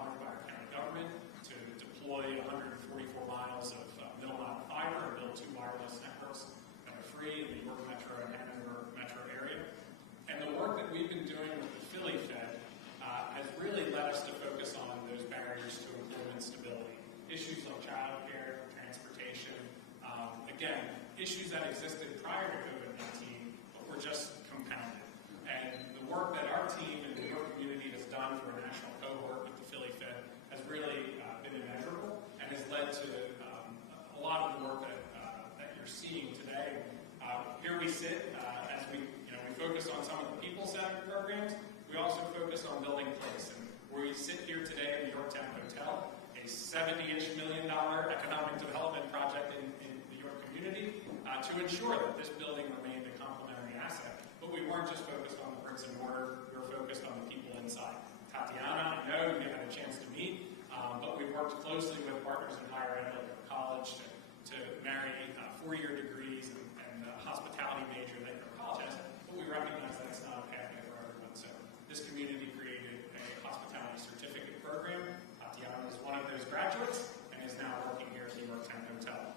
honored by our county government to deploy 144 miles of middle-mile fiber and build 2 wireless networks that are free in the York Metro and Hanover Metro area. And the work that we've been doing with the Philly Fed has really led us to focus on those barriers to employment stability. Issues like childcare, transportation, again, issues that existed prior to COVID-19, but were just compounded. And the work that our team and the New York community has done for a national cohort with the Philly Fed has really been immeasurable and has led to a lot of the work that you're seeing today. Here we sit as we focus on some of the people-centered programs. We also focus on building place. And where we sit here today in the Yorktown Hotel, a $70-ish million economic development project in the York community to ensure that this building remained a complementary asset. But we weren't just focused on the bricks and mortar, we were focused on the people inside. Tatiana, I know you had a chance to meet, but we worked closely with partners in higher ed like your college to marry 4-year degrees and hospitality major that your college has. But we recognize that's not a pathway for everyone. So this community created a hospitality certificate program. Tatiana is one of those graduates and is now working here at the Yorktown Hotel.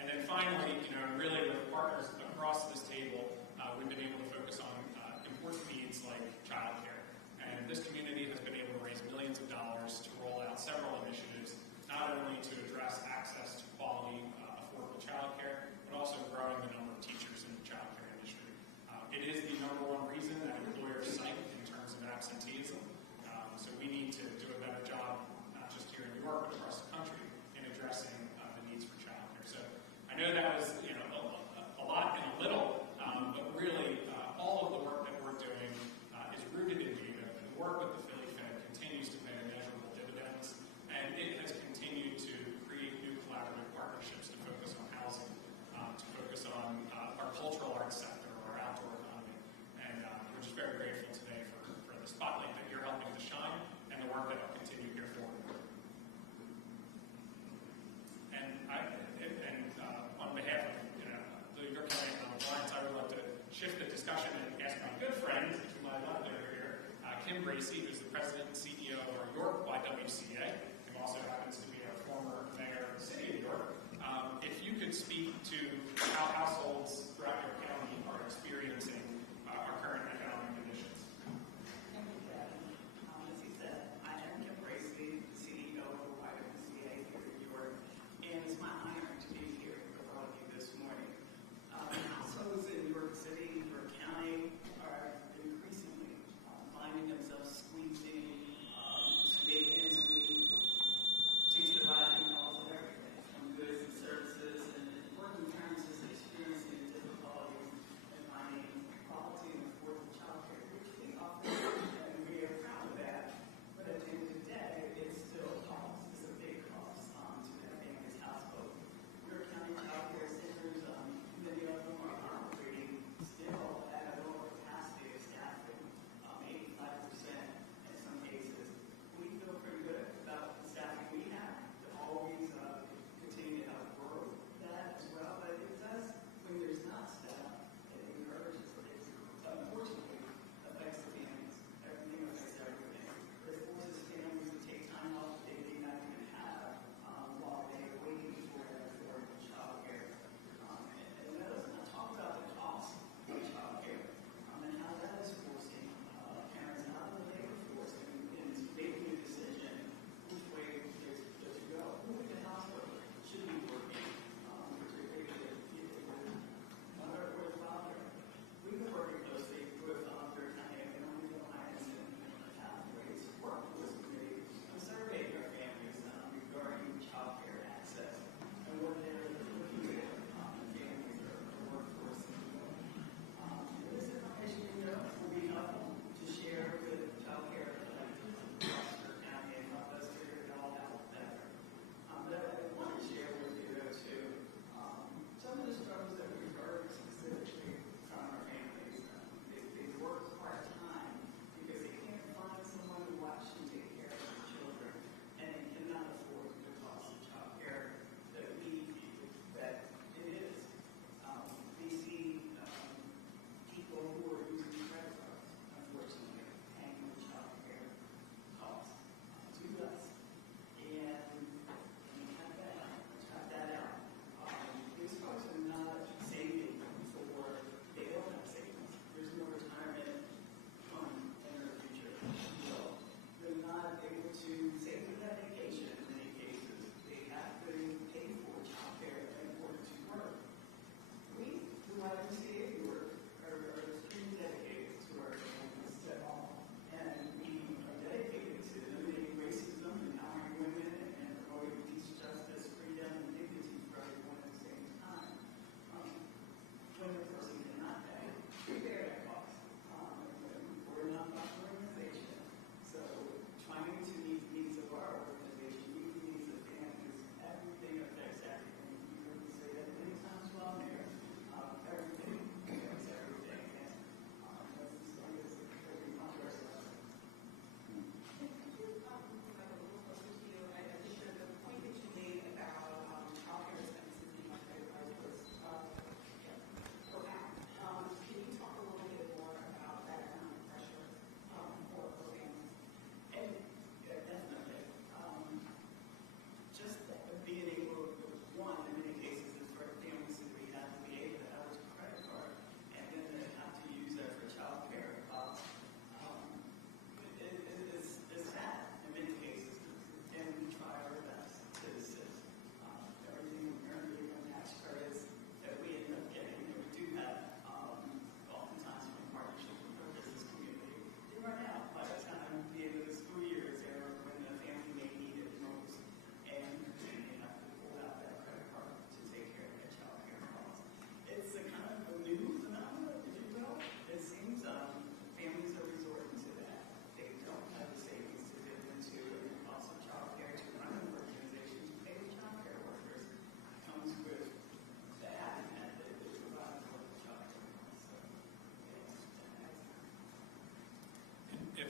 And then finally, really with partners across this table, we've been able to focus on important needs like childcare. And this community has been able to raise millions of dollars to roll out several initiatives, not only to address access to quality, affordable childcare, but also growing the number of teachers in the childcare industry. It is the #1 reason that employers cite in terms of absenteeism. So we need to do a better job, not just here in New York, but across the country, in addressing the needs for childcare. So I know that was a lot and a little, but really all of the work that we're doing is rooted in data. The work with the Philly Fed continues to pay measurable dividends, and it has continued to create new collaborative partnerships to focus on housing, to focus on our cultural arts sector, our outdoor economy. And we're just very grateful today for the spotlight that you're helping to shine and the work that will continue here forward. And on behalf of the York County Economic Alliance, I would like to shift the discussion and ask my good friend, who might not know here, Kim Bracey, who's the president and CEO of our York YWCA, who also happens to be our former mayor of the city of York. If you could speak to how households throughout your county are experiencing our current economic conditions. Thank you, Kevin. As he said, I am Kim Bracey, CEO of YWCA here in York, and it's my honor to be here with all of you this morning. Households in New York City, New York County are increasingly finding themselves squeezing big ends meet due to the rising costs of everything, from goods and services, and in working terms is experiencing difficulties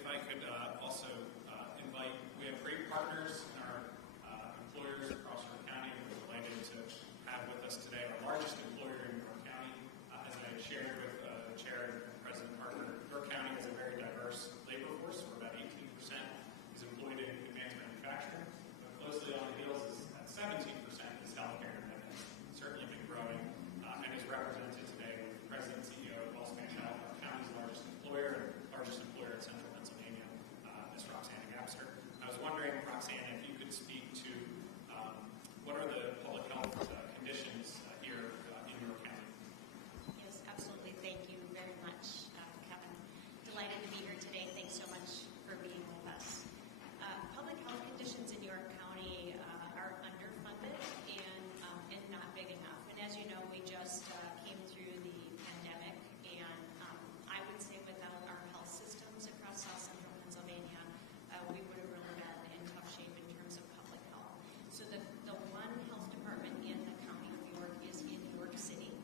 if I could also invite, we have great partners in our employers across York County. We're delighted to have with us today our largest employer in York County. As I shared with the Chair and President Harker, York County has a very diverse labor force, where about 18% is employed in advanced manufacturing. But closely on the heels is at 17% is healthcare, and that has certainly been growing and is represented today with the President and CEO of Wellspan Health, our county's largest employer and largest employer in central Pennsylvania, Ms. Roxanna Gapster. I was wondering, Roxanna, if you could speak to what are the public health conditions here in York County? Yes, absolutely. Thank you very much, Kevin. Delighted to be here today. Thanks so much for being with us. Public health conditions in York County are underfunded and not big enough. And as you know, we just came through the pandemic, and I would say without our health systems across South Central Pennsylvania, we would have really been in tough shape in terms of public health. So the one health department in the county of York is in York City,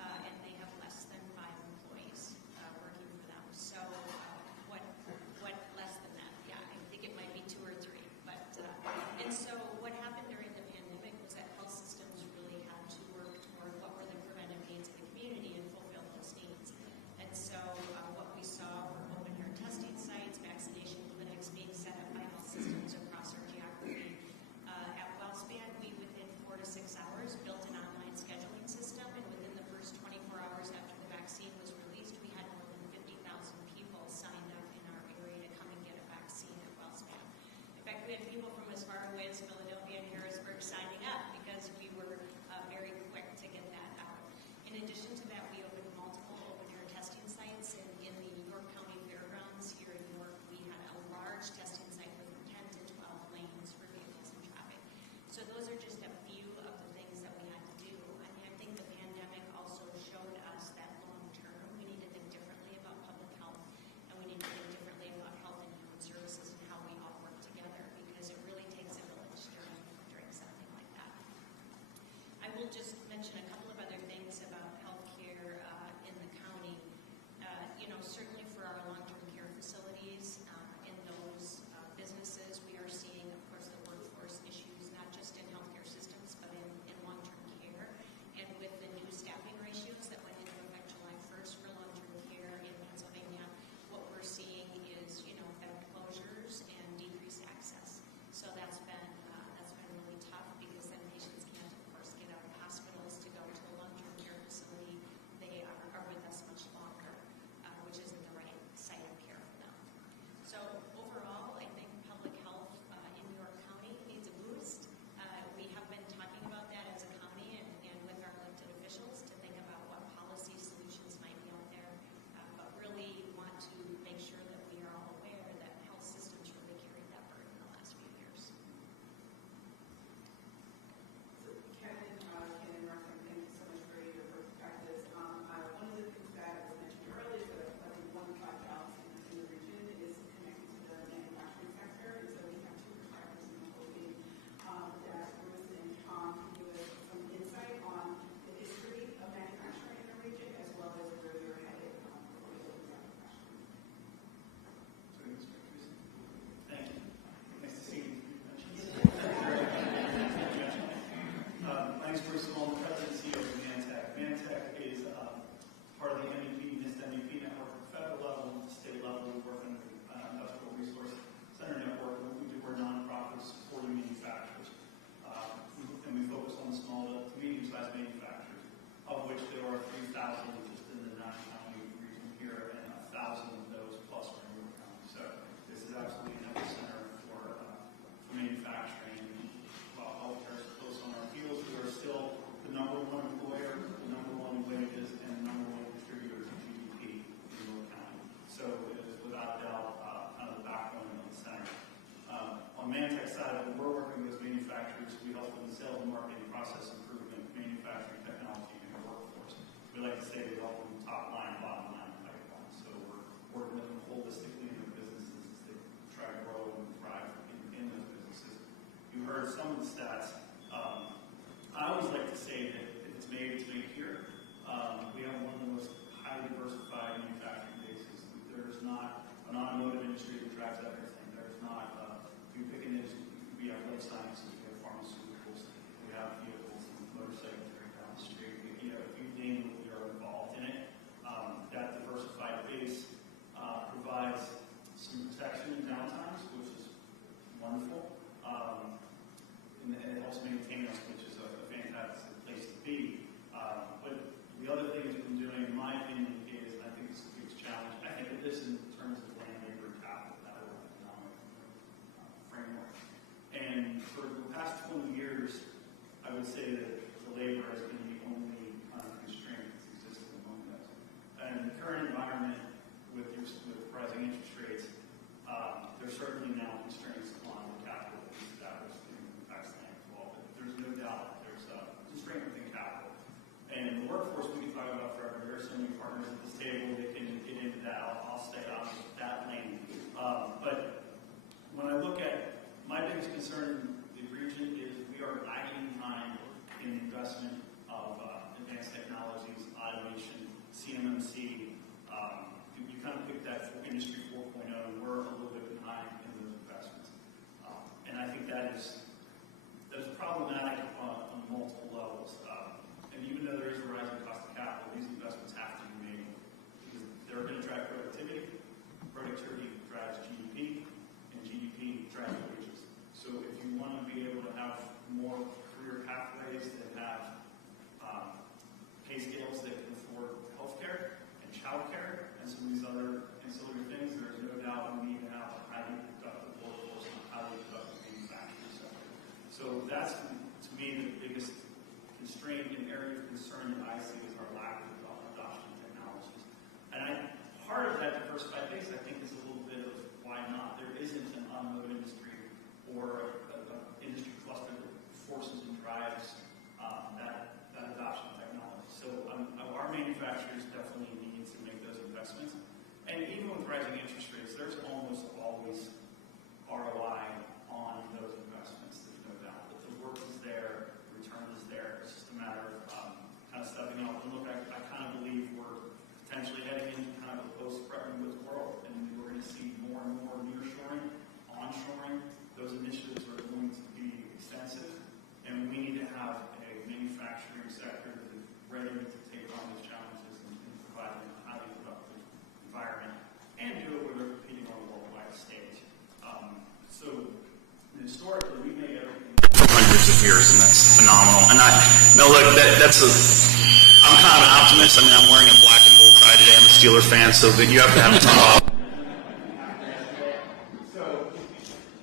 and they have less than 5 employees working for them. So what less than that? Yeah, I think it might be 2 or 3. But and so what happened during the pandemic was that health systems really had to work toward what were the preventive needs of the community and fulfill those needs. And so what we saw were open air testing sites, vaccination clinics being set up by health systems across our geography. At Wellspan, we within 4 to 6 hours built an online scheduling system, and within the first 24 hours after the vaccine was released, we had more than 50,000 people signed up in our area to come and get a vaccine at Wellspan. In fact, we had people from as far away as Philadelphia and Harrisburg signing up because we were very quick to get that out. In addition to that, we opened multiple open-air testing sites in the York County Fairgrounds here in York. We had a large testing site with 10 to 12 lanes for vehicles and traffic. So those are just a few of the things that we had to do. And I think the pandemic also showed us that long-term we need to think differently about public health, and we need to think differently about health and human services and how we all work together, because it really takes a village during something like that. I will just mention a couple of other things about healthcare in the county. Certainly for our long-term care facilities, in those businesses, we are seeing, of course, the workforce issues, not just in healthcare systems, but in long-term care. And with the new staffing ratios that went into effect July 1st for long-term care in Pennsylvania, what we're seeing is, bed closures and decreased access. So that's been really tough, because then patients can't, of course, get out of hospitals to go to a long-term care facility. They are with us much longer, which isn't the right site of care for them. So overall, I think public health in York County needs a boost. We have been talking about that as a county and with our elected officials to think about what policy solutions might be out there, but really want to make sure that we are all aware that health systems really carried that burden the last few years. So Kevin, Ken, and Roxanne, thank you so much for your perspectives. One of the things that was mentioned earlier, that I think one of our jobs in the region is connected to the manufacturing sector. And so we have 2 perspectives, and I'm hoping that Bruce and Tom can give us some insight on the history of manufacturing in the region, as well as where you're headed before you open up the question. Thank you. Nice to see you. My name is Bruce Small, the President and CEO of Mantech. Mantech is part of the NDP network at the federal level, state level. We work under the Industrial Resource Center network. What we do, we're nonprofits supporting manufacturers. And we focus on the small to medium-sized manufacturers, of which there are 3,000 just in the 9-county region here, and 1,000 of those plus are in York County. So this is absolutely an epicenter for manufacturing. While healthcare is close on our heels, we are still the #1 employer, the #1 wages, and the #1 distributor of GDP in York County. So it is without doubt kind of the backbone of the center. On Mantech's side, when we're working with manufacturers, we help them in sales and marketing, process improvement, manufacturing technology, and workforce. We like to say we help them top line, bottom line, pipeline. So we're working with them holistically in their businesses as they try to grow and thrive in those businesses. You heard some of the stats. I always like to say that if it's made, it's made here. We have one of the most highly diversified manufacturing bases. There's not a an automotive industry that drives everything. There's not, if you pick an industry, we have life sciences, we have pharmaceuticals, we have vehicles and motorcycles that are down the street. You know, if you name it, we are involved in it. That diversified base provides some protection in downtimes, which is wonderful. And it helps maintain us, which is a fantastic place to be. But the other thing that we've been doing, in my opinion, is, and I think it's the biggest challenge, I think of this in terms of land, labor, and capital, that whole economic framework. And for the past 20 years, I would say that the labor has been the only constraint that's existed among us. And in the current environment, with rising interest rates, there's certainly now constraints on the capital that we established in the past land as well. But there's no doubt there's a constraint within capital. And the workforce we can talk about forever. There are so many partners at this table that can get into that. I'll stay on that lane. But when I look at my biggest concern in the region is we are lagging behind in the investment of advanced technologies, automation, CNBC. You kind of pick that industry 4.0, and we're a little bit behind in those investments. And I think that is problematic on multiple levels. And even though there is a rising cost of capital, these investments have to be made because they're going to drive productivity. Productivity drives GDP, and GDP drives wages. So if you want to be able to have more career pathways that have pay scales that can afford healthcare and childcare and some of these other ancillary things, there's no doubt we need to have a highly productive workforce and a highly productive manufacturing sector. So that's, to me, the biggest constraint and area of concern that I see is our lack of adoption of technologies. And part of that diversified base, I think, is a little bit of why not. There isn't an automotive industry or an industry cluster that forces and drives that adoption of technology. So our manufacturers definitely need to make those investments. And even with rising interest rates, there's almost always ROI on those investments. There's no doubt that the work is there, the return is there. It's just a matter of kind of stepping up. And look, I kind of believe we're potentially heading into kind of a post-Bretton Woods world, and we're going to see more and more nearshoring, onshoring. Those initiatives are going to be extensive, and we need to have a manufacturing sector that is ready to take on those challenges and provide a highly productive environment, and do it where they're competing on a worldwide stage. So historically, we made everything for hundreds of years, and that's phenomenal. And look, I'm kind of an optimist. I mean, I'm wearing a black and gold tie today. I'm a Steeler fan, so that you have to have a ton of. So,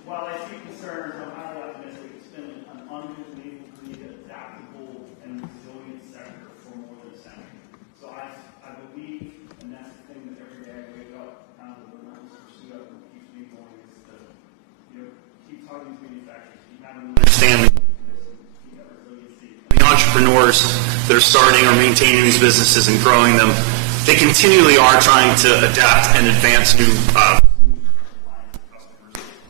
while I see concerns, I'm highly optimistic. It's been an unbelievably adaptable and resilient sector for more than a century. So I believe, and that's the thing that every day I wake up, kind of the relentless pursuit of what keeps me going is to, keep talking to manufacturers, keep having understanding. The entrepreneurs that are starting or maintaining these businesses and growing them, they continually are trying to adapt and advance new customers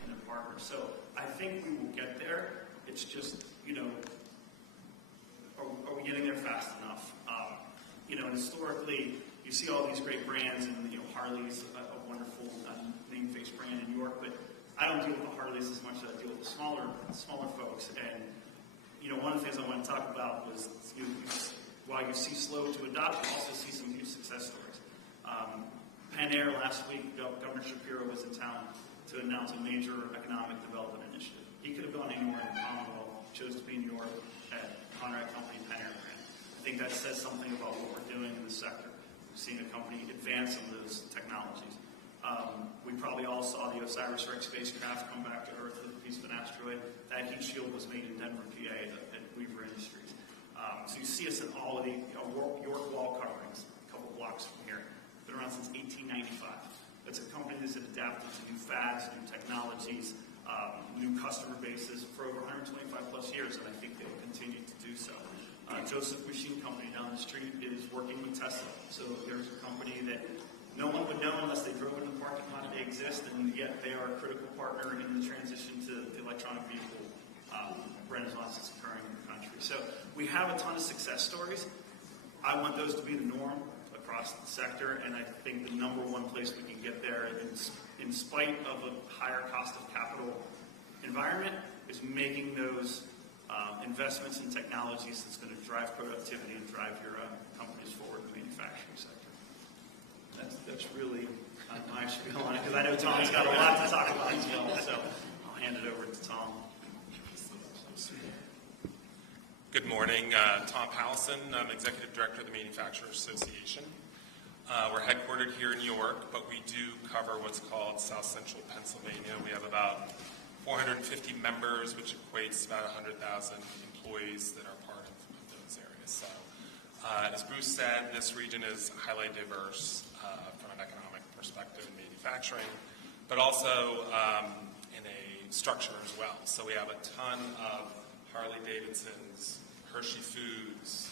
and partners. So I think we will get there. It's just, are we getting there fast enough? Historically, you see all these great brands, and Harley's a wonderful name-based brand in New York, but I don't deal with the Harleys as much as I deal with the smaller folks. And one of the things I want to talk about was while you see slow to adopt, you also see some huge success stories. Penn Air last week, Governor Shapiro was in town to announce a major economic development initiative. He could have gone anywhere in the Commonwealth, chose to be in New York at Conrad Company Penn Air brand. I think that says something about what we're doing in the sector. We're seeing a company advance some of those technologies. We probably all saw the OSIRIS-REx spacecraft come back to Earth with a piece of an asteroid. That heat shield was made in Denver, PA, at Weaver Industries. So you see us in all of the York wall coverings, a couple blocks from here. Been around since 1895. It's a company that's adapted to new fads, new technologies, new customer bases for over 125 plus years, and I think they will continue to do so. Joseph Machine Company down the street is working with Tesla. So there's a company that no one would know unless they drove in the parking lot. They exist, and yet they are a critical partner in the transition to the electronic vehicle renaissance that's occurring in the country. So we have a ton of success stories. I want those to be the norm across the sector, and I think the number one place we can get there, in spite of a higher cost of capital environment, is making those investments in technologies that's going to drive productivity and drive your companies forward in the manufacturing sector. That's really my spiel on it, because I know Tom's got a lot to talk about as well, so I'll hand it over to Tom. Good morning, Tom Powellson. I'm Executive Director of the Manufacturers Association. We're headquartered here in New York, but we do cover what's called South Central Pennsylvania. We have about 450 members, which equates to about 100,000 employees that are part of those areas. So, as Bruce said, this region is highly diverse from an economic perspective in manufacturing, but also in a structure as well. So we have a ton of Harley-Davidsons, Hershey Foods,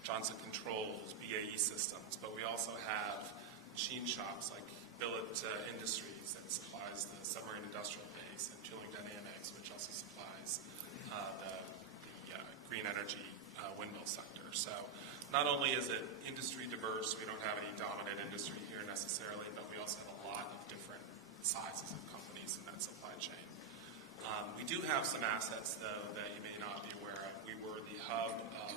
Johnson Controls, BAE Systems, but we also have machine shops like Billet Industries that supplies the submarine industrial base, and Tooling Dynamics, which also supplies the green energy windmill sector. So not only is it industry diverse, we don't have any dominant industry here necessarily, but we also have a lot of different sizes of companies in that supply chain. We do have some assets, though, that you may not be aware of. We were the hub of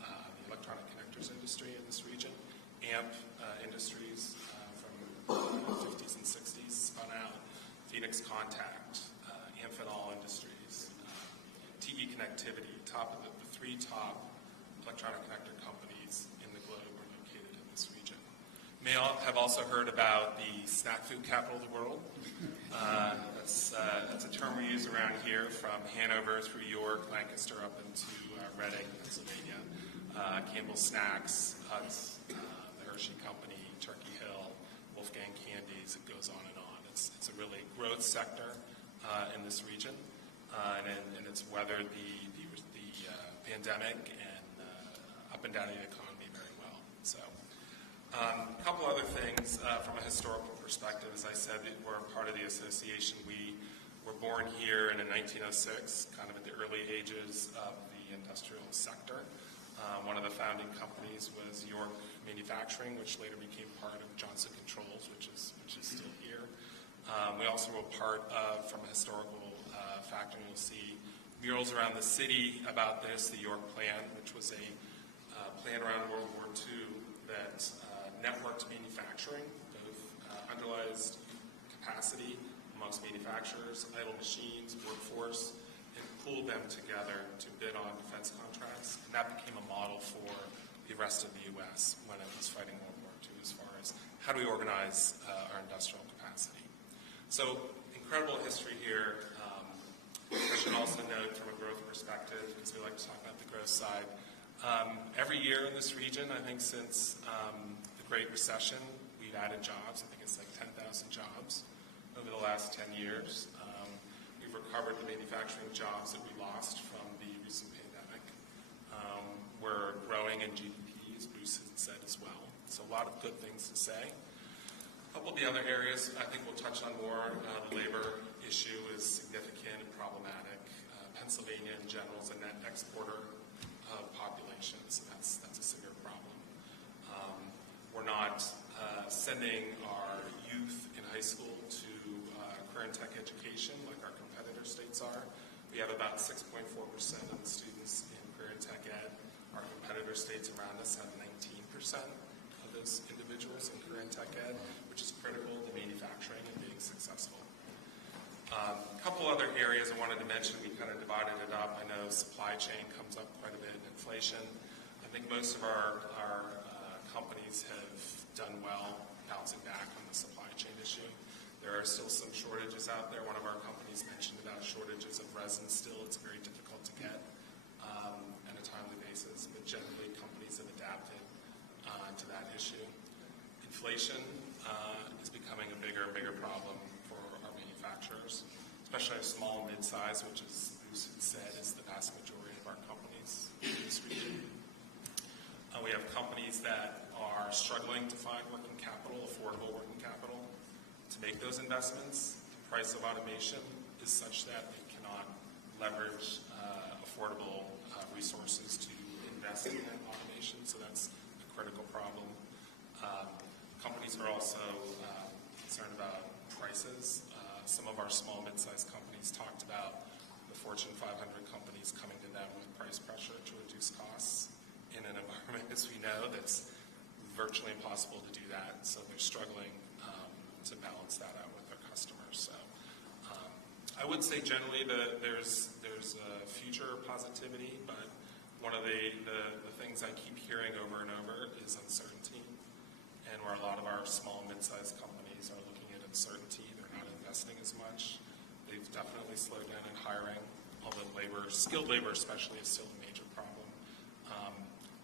the electronic connectors industry in this region. AMP Industries from the 50s and 60s spun out. Phoenix Contact, Amphenol Industries, TE Connectivity, top of the three top electronic connector companies in the globe are located in this region. You may have also heard about the snack food capital of the world. That's a term we use around here, from Hanover through York, Lancaster, up into Reading, Pennsylvania. Campbell Snacks, Utz, the Hershey Company, Turkey Hill, Wolfgang Candies, it goes on and on. It's a really growth sector in this region, and it's weathered the pandemic and up and down the economy very well. So, a couple other things from a historical perspective. As I said, we're part of the association. We were born here in 1906, kind of at the early ages of the industrial sector. One of the founding companies was York Manufacturing, which later became part of Johnson Controls, which is still here. We also were part of, from a historical factor, you'll see murals around the city about this, the York Plan, which was a plan around World War II that networked manufacturing, both underutilized capacity amongst manufacturers, idle machines, workforce, and pooled them together to bid on defense contracts. And that became a model for the rest of the U.S. when it was fighting World War II, as far as how do we organize our industrial capacity. So, incredible history here. I should also note from a growth perspective, because we like to talk about the growth side, every year in this region, I think since the Great Recession, we've added jobs. I think it's like 10,000 jobs over the last 10 years. We've recovered the manufacturing jobs that we lost from the recent pandemic. We're growing in GDP, as Bruce had said as well. So a lot of good things to say. A couple of the other areas I think we'll touch on more. The labor issue is significant and problematic. Pennsylvania in general is a net exporter of population, so that's a severe problem. We're not sending our youth in high school to career and tech education like our competitor states are. We have about 6.4% of the students in career and tech ed. Our competitor states around us have 19% of those individuals in career and tech ed, which is critical to manufacturing and being successful. A couple other areas I wanted to mention, we kind of divided it up. I know supply chain comes up quite a bit, inflation. I think most of our companies have done well bouncing back on the supply chain issue. There are still some shortages out there. One of our companies mentioned about shortages of resin still. It's very difficult to get on a timely basis, but generally companies have adapted to that issue. Inflation is becoming a bigger and bigger problem for our manufacturers, especially small and mid-size, which, as Bruce had said, is the vast majority of our companies in this region. We have companies that are struggling to find working capital, affordable working capital, to make those investments. The price of automation is such that they cannot leverage affordable resources to invest in that automation, so that's a critical problem. Companies are also concerned about prices. Some of our small, mid-sized companies talked about the Fortune 500 companies coming to them with price pressure to reduce costs in an environment, as we know, that's virtually impossible to do that. So they're struggling to balance that out with their customers. So I would say generally there's a future positivity, but one of the things I keep hearing over and over is uncertainty. And where a lot of our small, mid-sized companies are looking at uncertainty, they're not investing as much. They've definitely slowed down in hiring, although skilled labor especially, is still a major problem.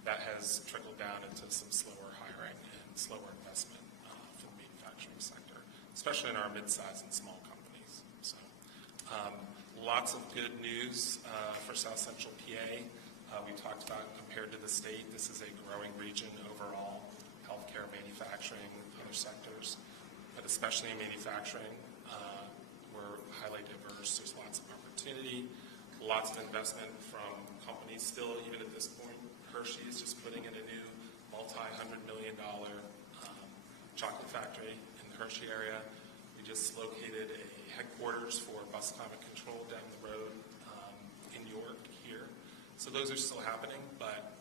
That has trickled down into some slower hiring and slower investment for the manufacturing sector, especially in our mid-sized and small companies. So lots of good news for South Central PA. We talked about compared to the state, this is a growing region overall, healthcare, manufacturing, other sectors, but especially in manufacturing, we're highly diverse. There's lots of opportunity, lots of investment from companies still, even at this point. Hershey is just putting in a new multi-$100-million chocolate factory in the Hershey area. We just located a headquarters for bus climate control down the road in York here. So those are still happening, but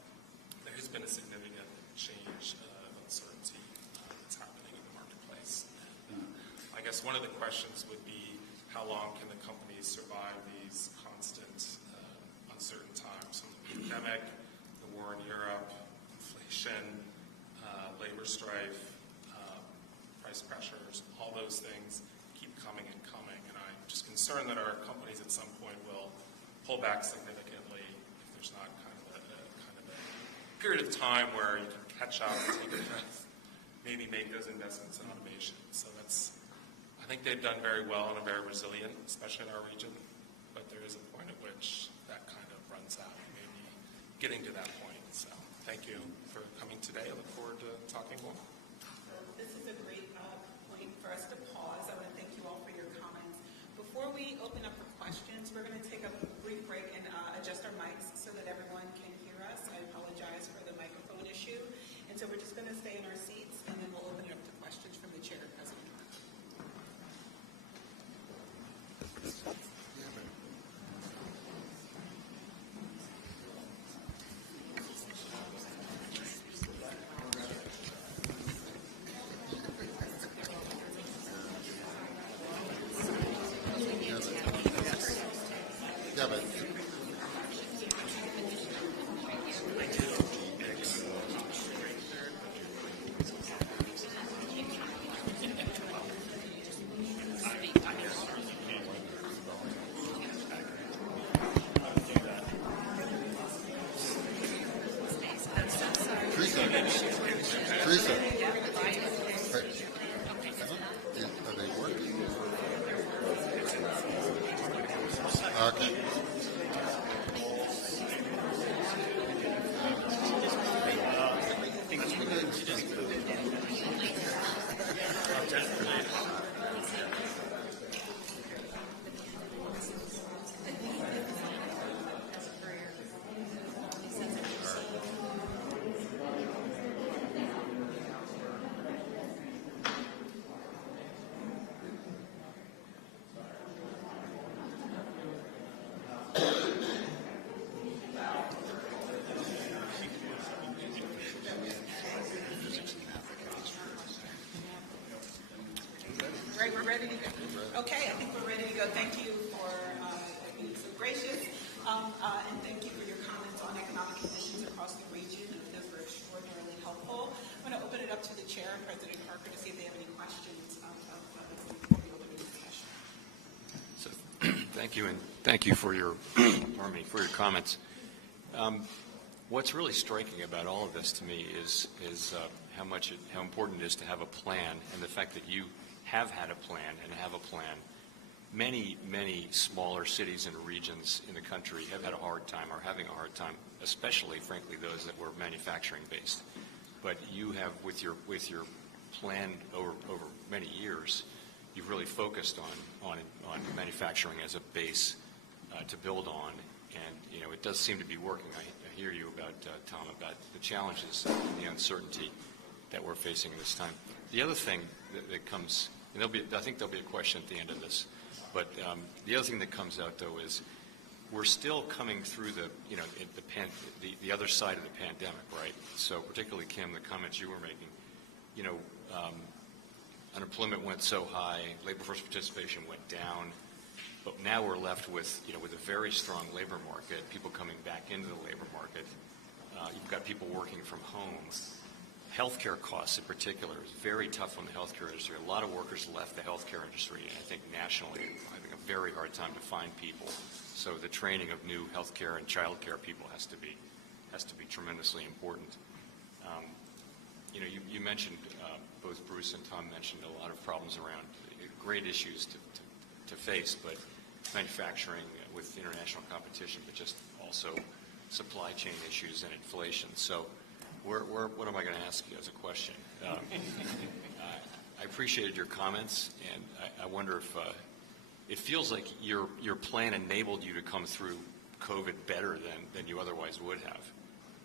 there has been a significant change of uncertainty that's happening in the marketplace. And, I guess one of the questions would be, how long can the companies survive these constant uncertain times? From the pandemic, the war in Europe, inflation, labor strife, price pressures, all those things keep coming and coming. And I'm just concerned that our companies at some point will pull back significantly if there's not kind of a period of time where you can catch up, take a breath, maybe make those investments in automation. So I think they've done very well and are very resilient, especially in our region. But there is a point at which that kind of runs out, maybe getting to that point. So thank you for coming today. I look forward to talking more. So this is a great point for us to pause. I want to thank you all for your comments. Before we open up for questions, we're going to take a brief break and adjust our mics so that everyone can hear us. I apologize for the microphone issue. And so we're just going to stay in our seats, and then we'll open it up to questions from the chair, President Harker. Teresa. Are they working? Okay. Right, we're ready to go. Okay, I think we're ready to go. Thank you for being so gracious, and thank you for your comments on economic conditions across the region. Those were extraordinarily helpful. I'm going to open it up to the chair and President Harker to see if they have any questions before we open the discussion. So, thank you, and thank you for your, for your comments. What's really striking about all of this to me is how important it is to have a plan, and the fact that you have had a plan and have a plan. Many smaller cities and regions in the country have had a hard time, or having a hard time, especially, frankly, those that were manufacturing based. But you have, with your plan over many years, you've really focused on manufacturing as a base to build on, and it does seem to be working. I hear you about, Tom, about the challenges and the uncertainty that we're facing this time. The other thing that comes, and I think there'll be a question at the end of this, but the other thing that comes out, though, is we're still coming through the other side of the pandemic, right? So particularly, Kim, the comments you were making, unemployment went so high, labor force participation went down, but now we're left with a very strong labor market, people coming back into the labor market. You've got people working from home. Healthcare costs in particular is very tough on the healthcare industry. A lot of workers left the healthcare industry, and I think nationally are having a very hard time to find people. So the training of new healthcare and childcare people has to be tremendously important. You mentioned, both Bruce and Tom mentioned a lot of problems around great issues to face, but manufacturing with international competition, but just also supply chain issues and inflation. So what am I going to ask you as a question? I appreciated your comments, and I wonder if it feels like your plan enabled you to come through COVID better than you otherwise would have.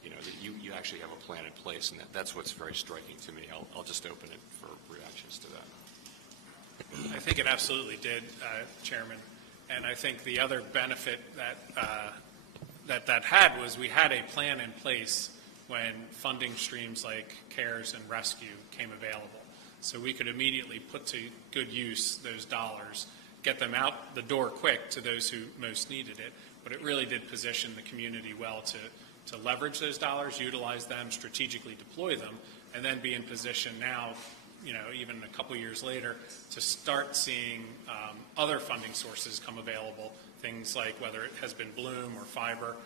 That you actually have a plan in place, and that's what's very striking to me. I'll just open it for reactions to that. I think it absolutely did, Chairman. And I think the other benefit that had was we had a plan in place when funding streams like CARES and Rescue came available. So we could immediately put to good use those dollars, get them out the door quick to those who most needed it. But it really did position the community well to leverage those dollars, utilize them, strategically deploy them, and then be in position now, even a couple years later, to start seeing other funding sources come available, things like whether it has been Bloom or Fiber.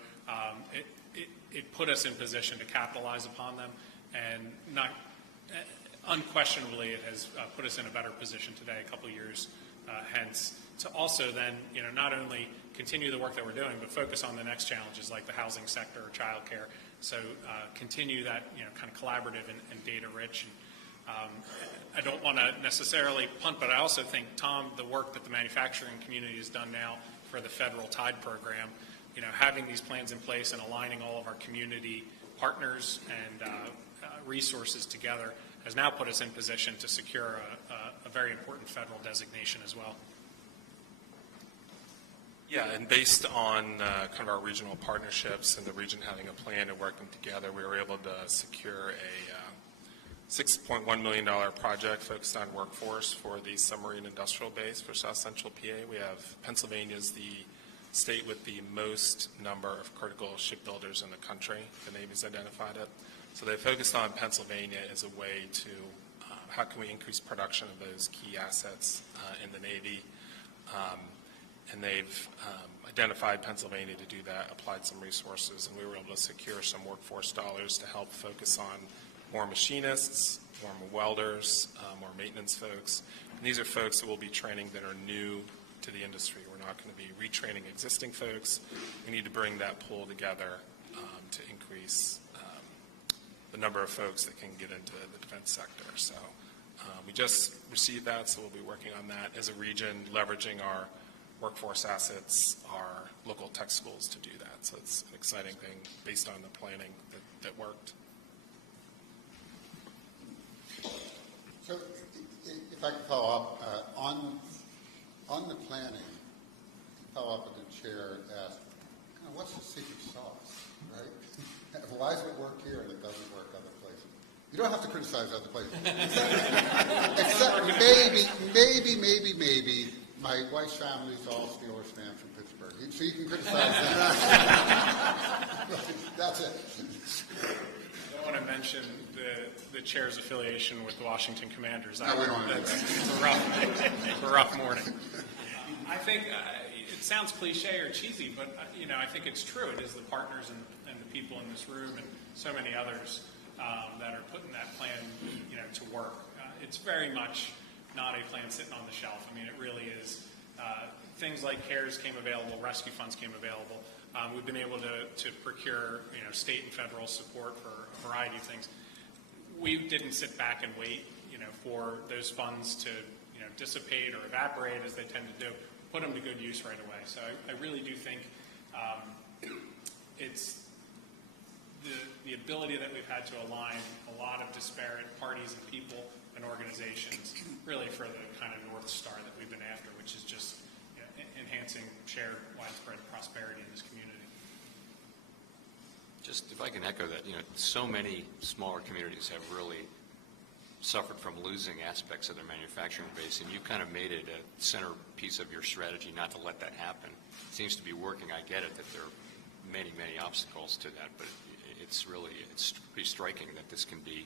It put us in position to capitalize upon them, and unquestionably it has put us in a better position today, a couple years hence, to also then, not only continue the work that we're doing, but focus on the next challenges like the housing sector or childcare. So continue that, kind of collaborative and data rich. And, I don't want to necessarily punt, but I also think, Tom, the work that the manufacturing community has done now for the federal TIDE program, having these plans in place and aligning all of our community partners and resources together has now put us in position to secure a very important federal designation as well. Yeah, and based on kind of our regional partnerships and the region having a plan and working together, we were able to secure a $6.1 million project focused on workforce for the submarine industrial base for South Central PA. We have Pennsylvania's the state with the most number of critical shipbuilders in the country. The Navy's identified it. So they focused on Pennsylvania as a way to how can we increase production of those key assets in the Navy. And they've identified Pennsylvania to do that, applied some resources, and we were able to secure some workforce dollars to help focus on more machinists, more welders, more maintenance folks. And these are folks that will be training that are new to the industry. We're not going to be retraining existing folks. We need to bring that pool together to increase the number of folks that can get into the defense sector. So we just received that, so we'll be working on that as a region, leveraging our workforce assets, our local tech schools to do that. So it's an exciting thing based on the planning that worked. So if I could follow up, on the planning, follow up with the chair and ask, what's the secret sauce, right? Why does it work here and it doesn't work other places? You don't have to criticize other places. Except maybe, my wife's family's all Steelers fans from Pittsburgh, so you can criticize them. That's it. I want to mention the chair's affiliation with the Washington Commanders. No, we don't want to do that. It's a rough morning. I think it sounds cliche or cheesy, but I think it's true. It is the partners and the people in this room and so many others that are putting that plan, to work. It's very much not a plan sitting on the shelf. I mean, it really is. Things like CARES came available, rescue funds came available. We've been able to procure, state and federal support for a variety of things. We didn't sit back and wait, for those funds to, dissipate or evaporate as they tend to do. Put them to good use right away. So I really do think it's the ability that we've had to align a lot of disparate parties and people and organizations really for the kind of North Star that we've been after, which is just enhancing shared widespread prosperity in this community. Just if I can echo that, so many smaller communities have really suffered from losing aspects of their manufacturing base, and you kind of made it a centerpiece of your strategy not to let that happen. It seems to be working. I get it that there are many, many obstacles to that, but it's pretty striking that this can be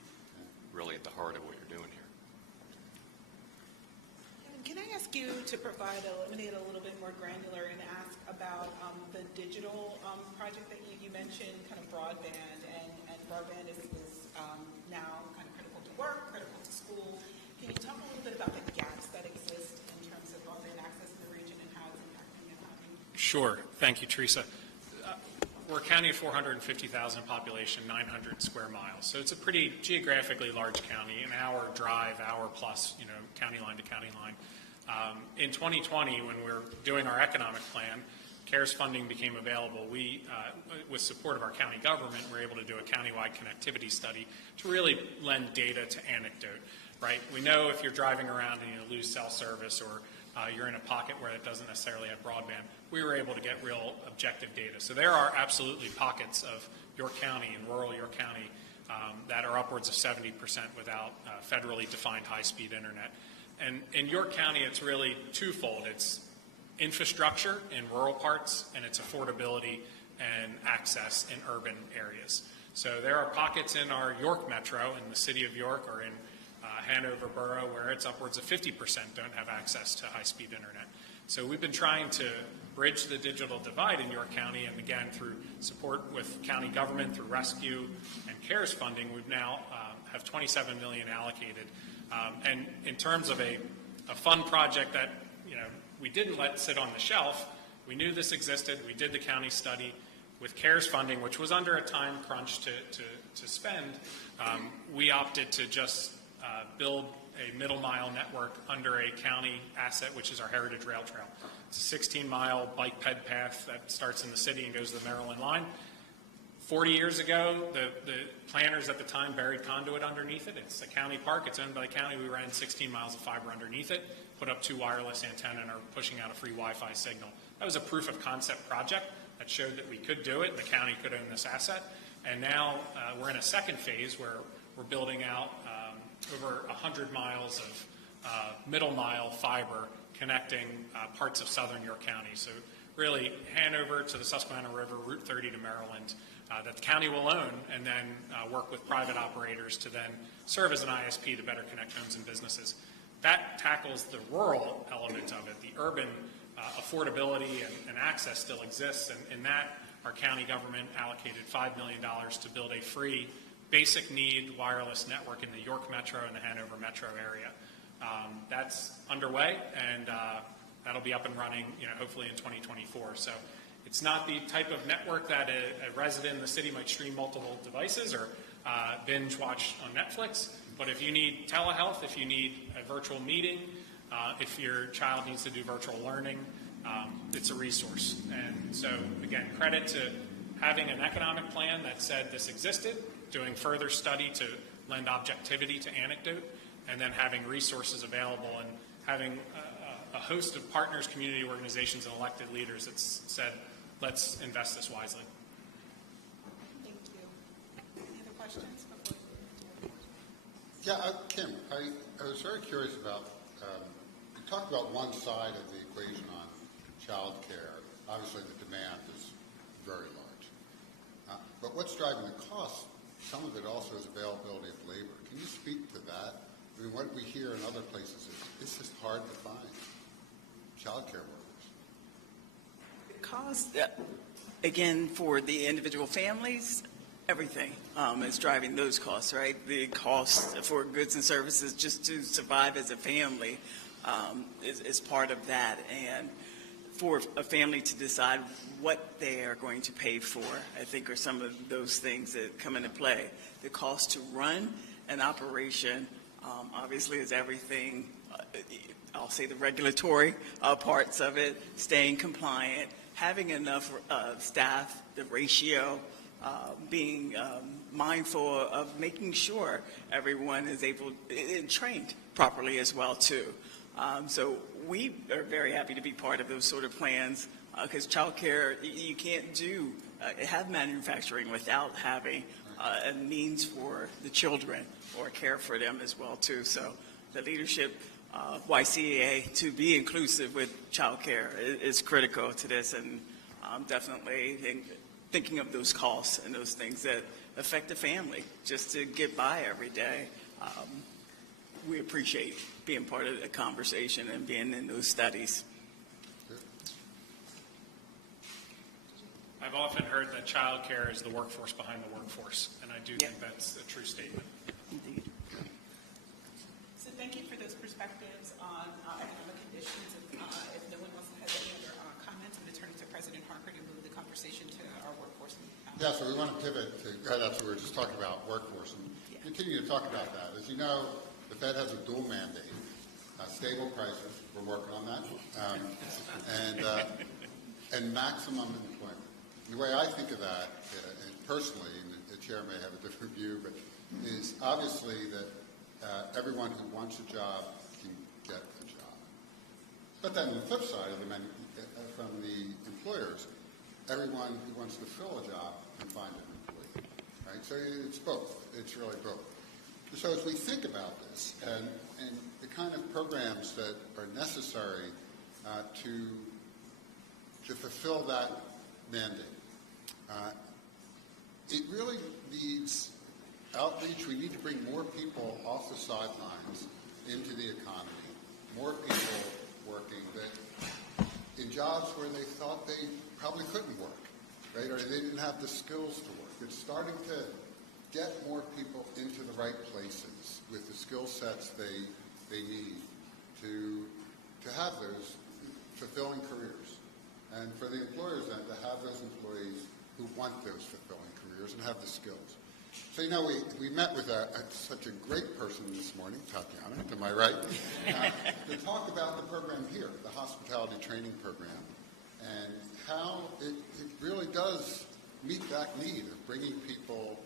really at the heart of what you're doing here. Can I ask you to illuminate a little bit more granular and ask about the digital project that you mentioned, kind of broadband, and broadband is now kind of critical to work, critical to school. Can you talk a little bit about the gaps that exist in terms of broadband access in the region and how it's impacting the economy? Sure. Thank you, Teresa. We're a county of 450,000 population, 900 square miles. So it's a pretty geographically large county, an hour drive, hour plus, county line to county line. In 2020, when we were doing our economic plan, CARES funding became available. We, with support of our county government, were able to do a countywide connectivity study to really lend data to anecdote, right? We know if you're driving around and you lose cell service or you're in a pocket where it doesn't necessarily have broadband, we were able to get real objective data. So there are absolutely pockets of York County and rural York County that are upwards of 70% without federally defined high-speed internet. And in York County, it's really twofold. It's infrastructure in rural parts, and it's affordability and access in urban areas. So there are pockets in our York metro, in the city of York, or in Hanover Borough, where it's upwards of 50% don't have access to high-speed internet. So we've been trying to bridge the digital divide in York County, and again, through support with county government, through rescue and CARES funding, we've now have $27 million allocated. And in terms of a fun project that, we didn't let sit on the shelf, we knew this existed, we did the county study with CARES funding, which was under a time crunch to spend. We opted to just build a middle mile network under a county asset, which is our Heritage Rail Trail. It's a 16-mile bike ped path that starts in the city and goes to the Maryland line. 40 years ago, the planners at the time buried conduit underneath it. It's a county park. It's owned by the county. We ran 16 miles of fiber underneath it, put up 2 wireless antennas, and are pushing out a free Wi-Fi signal. That was a proof of concept project that showed that we could do it and the county could own this asset. And now we're in a second phase where we're building out over 100 miles of middle mile fiber connecting parts of southern York County. So really Hanover to the Susquehanna River, Route 30 to Maryland, that the county will own, and then work with private operators to then serve as an ISP to better connect homes and businesses. That tackles the rural element of it. The urban affordability and access still exists, and in that our county government allocated $5 million to build a free basic need wireless network in the York Metro and the Hanover Metro area. That's underway, and that'll be up and running, hopefully in 2024. So it's not the type of network that a resident in the city might stream multiple devices or binge watch on Netflix. But if you need telehealth, if you need a virtual meeting, if your child needs to do virtual learning, it's a resource. And so, again, credit to having an economic plan that said this existed, doing further study to lend objectivity to anecdote, and then having resources available and having a host of partners, community organizations, and elected leaders that said, let's invest this wisely. Thank you. Any other questions? Yeah, Kim, I was very curious about, you talked about one side of the equation on child care. Obviously, the demand is very large. But what's driving the cost? Some of it also is availability of labor. Can you speak to that? I mean, what we hear in other places is it's just hard to find child care workers. The cost, again, for the individual families, everything is driving those costs, right? The cost for goods and services just to survive as a family is part of that. And for a family to decide what they are going to pay for, I think are some of those things that come into play. The cost to run an operation, obviously, is everything. I'll say the regulatory parts of it, staying compliant, having enough staff, the ratio, being mindful of making sure everyone is able and trained properly as well too. So we are very happy to be part of those sort of plans because childcare, you can't have manufacturing without having a means for the children or care for them as well too. So the leadership YCA to be inclusive with childcare is critical to this, and definitely thinking of those costs and those things that affect the family just to get by every day. We appreciate being part of the conversation and being in those studies. I've often heard that childcare is the workforce behind the workforce, and I do think that's a true statement. Indeed. So thank you for those perspectives on economic conditions. If no one else has any other comments, I'm going to turn it to President Harker to move the conversation to our workforce. Yeah, so we want to pivot to, that's what we were just talking about, workforce, and continue to talk about that. As you know, the Fed has a dual mandate, stable prices, we're working on that, and maximum employment. The way I think of that, and personally, and the chair may have a different view, but is obviously that everyone who wants a job can get a job. But then on the flip side of from the employers, everyone who wants to fill a job can find an employee, right? So it's both. It's really both. So as we think about this and the kind of programs that are necessary to fulfill that mandate, it really needs outreach. We need to bring more people off the sidelines into the economy, more people working that in jobs where they thought they probably couldn't work, right? Or they didn't have the skills to work. It's starting to get more people into the right places with the skill sets they need to have those fulfilling careers. And for the employers then to have those employees who want those fulfilling careers and have the skills. So, you know, we met with such a great person this morning, Tatiana, to my right, to talk about the program here, the hospitality training program, and how it really does meet that need of bringing people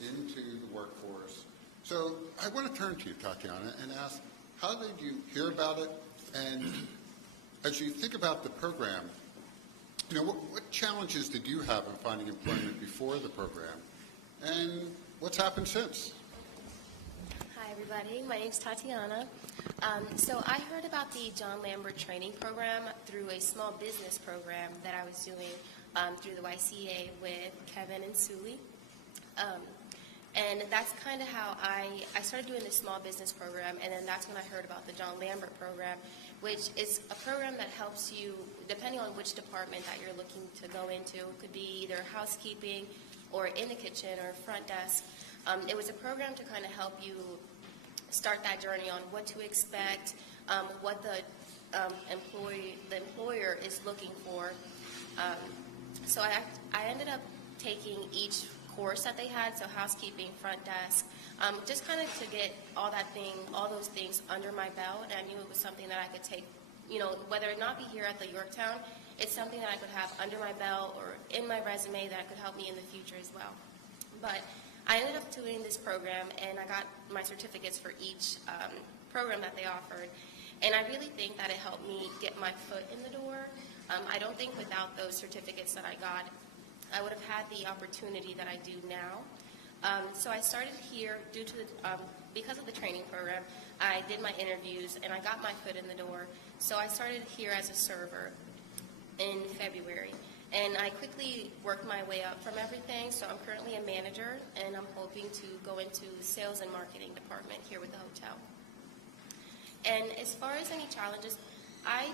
into the workforce. So I want to turn to you, Tatiana, and ask, how did you hear about it? And as you think about the program, you know, what challenges did you have in finding employment before the program? And what's happened since? Hi, everybody. My name's Tatiana. So I heard about the John Lambert training program through a small business program that I was doing through the YCA with Kevin and Sully. And that's kind of how I started doing this small business program, and then that's when I heard about the John Lambert program, which is a program that helps you, depending on which department that you're looking to go into. It could be either housekeeping or in the kitchen or front desk. It was a program to kind of help you start that journey on what to expect, what the employer is looking for. So I ended up taking each course that they had, so housekeeping, front desk, just kind of to get all those things under my belt. And I knew it was something that I could take, you know, whether it not be here at the Yorktown, it's something that I could have under my belt or in my resume that could help me in the future as well. But I ended up doing this program, and I got my certificates for each program that they offered. And I really think that it helped me get my foot in the door. I don't think without those certificates that I got, I would have had the opportunity that I do now. So I started here due to because of the training program. I did my interviews, and I got my foot in the door. So I started here as a server in February. And I quickly worked my way up from everything. So I'm currently a manager, and I'm hoping to go into the sales and marketing department here with the hotel. And as far as any challenges, I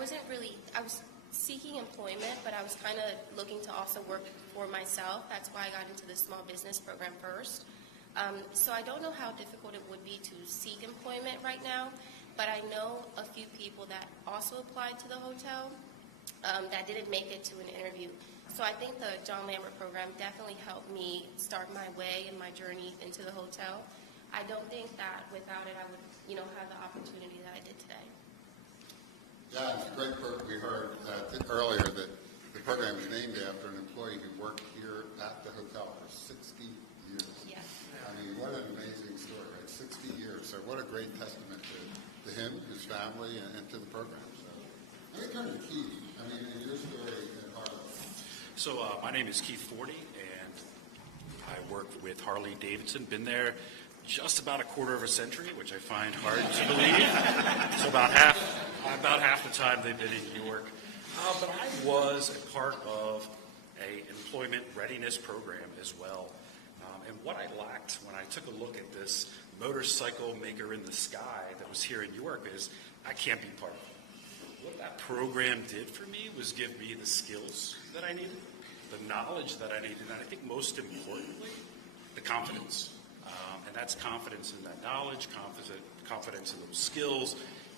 was seeking employment, but I was kind of looking to also work for myself. That's why I got into the small business program first. So I don't know how difficult it would be to seek employment right now, but I know a few people that also applied to the hotel that didn't make it to an interview. So I think the John Lambert program definitely helped me start my way and my journey into the hotel. I don't think that without it I would, have the opportunity that I did today. Yeah, it's a great quote we heard earlier that the program is named after an employee who worked here at the hotel for 60 years. Yes. I mean, what an amazing story, right? 60 years. So what a great testament to him, his family, and to the program. So let me turn to Keith. I mean, in your story in Harlem. So my name is Keith Forty, and I work with Harley Davidson. Been there just about a quarter of a century, which I find hard to believe. So about half the time they've been in New York. But I was a part of a employment readiness program as well. And what I lacked when I took a look at this motorcycle maker in the sky that was here in York is I can't be part of it. What that program did for me was give me the skills that I needed, the knowledge that I needed, and I think most importantly, the confidence. And that's confidence in that knowledge, confidence in those skills,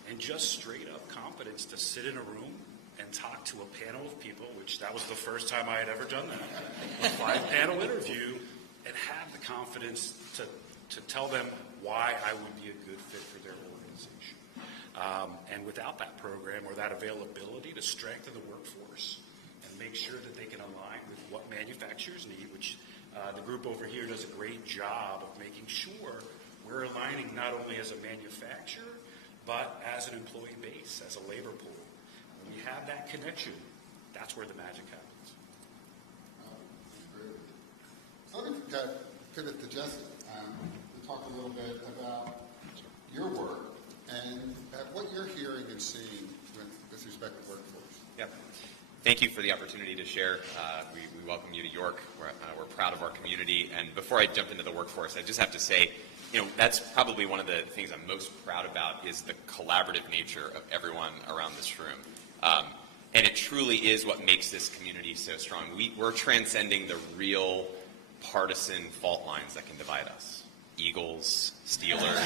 and just straight up confidence to sit in a room and talk to a panel of people, which that was the first time I had ever done that, a 5-panel interview, and have the confidence to tell them why I would be a good fit for their organization. And without that program or that availability to strengthen the workforce and make sure that they can align with what manufacturers need, which the group over here does a great job of making sure we're aligning not only as a manufacturer, but as an employee base, as a labor pool. When we have that connection, that's where the magic happens. So let me pivot to Jesse to talk a little bit about your work and what you're hearing and seeing with respect to workforce. Yep. Thank you for the opportunity to share. We welcome you to York. We're proud of our community. And before I jump into the workforce, I just have to say, that's probably one of the things I'm most proud about is the collaborative nature of everyone around this room. And it truly is what makes this community so strong. We're transcending the real partisan fault lines that can divide us. Eagles, Steelers,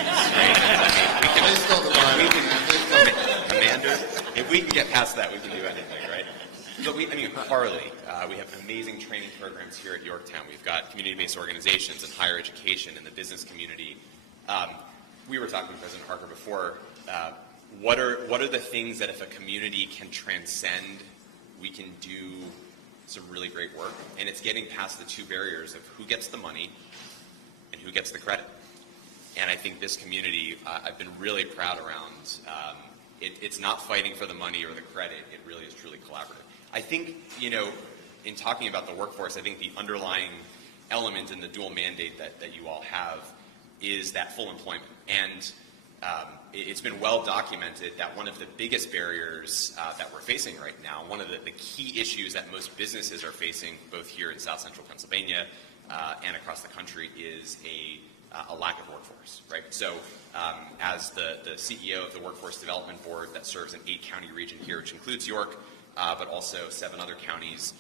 Commanders. If we can get past that, we can do anything, right? But Harley, we have amazing training programs here at Yorktown. We've got community-based organizations and higher education in the business community. We were talking to President Harker before. What are the things that if a community can transcend, we can do some really great work? And it's getting past the two barriers of who gets the money and who gets the credit. And I think this community, I've been really proud around. It's not fighting for the money or the credit. It really is truly collaborative. I think, in talking about the workforce, I think the underlying element in the dual mandate that you all have is that full employment. And it's been well documented that one of the biggest barriers that we're facing right now, one of the key issues that most businesses are facing, both here in South Central Pennsylvania and across the country, is a lack of workforce, right? So as the CEO of the Workforce Development Board that serves an 8-county region here, which includes York, but also 7 other counties,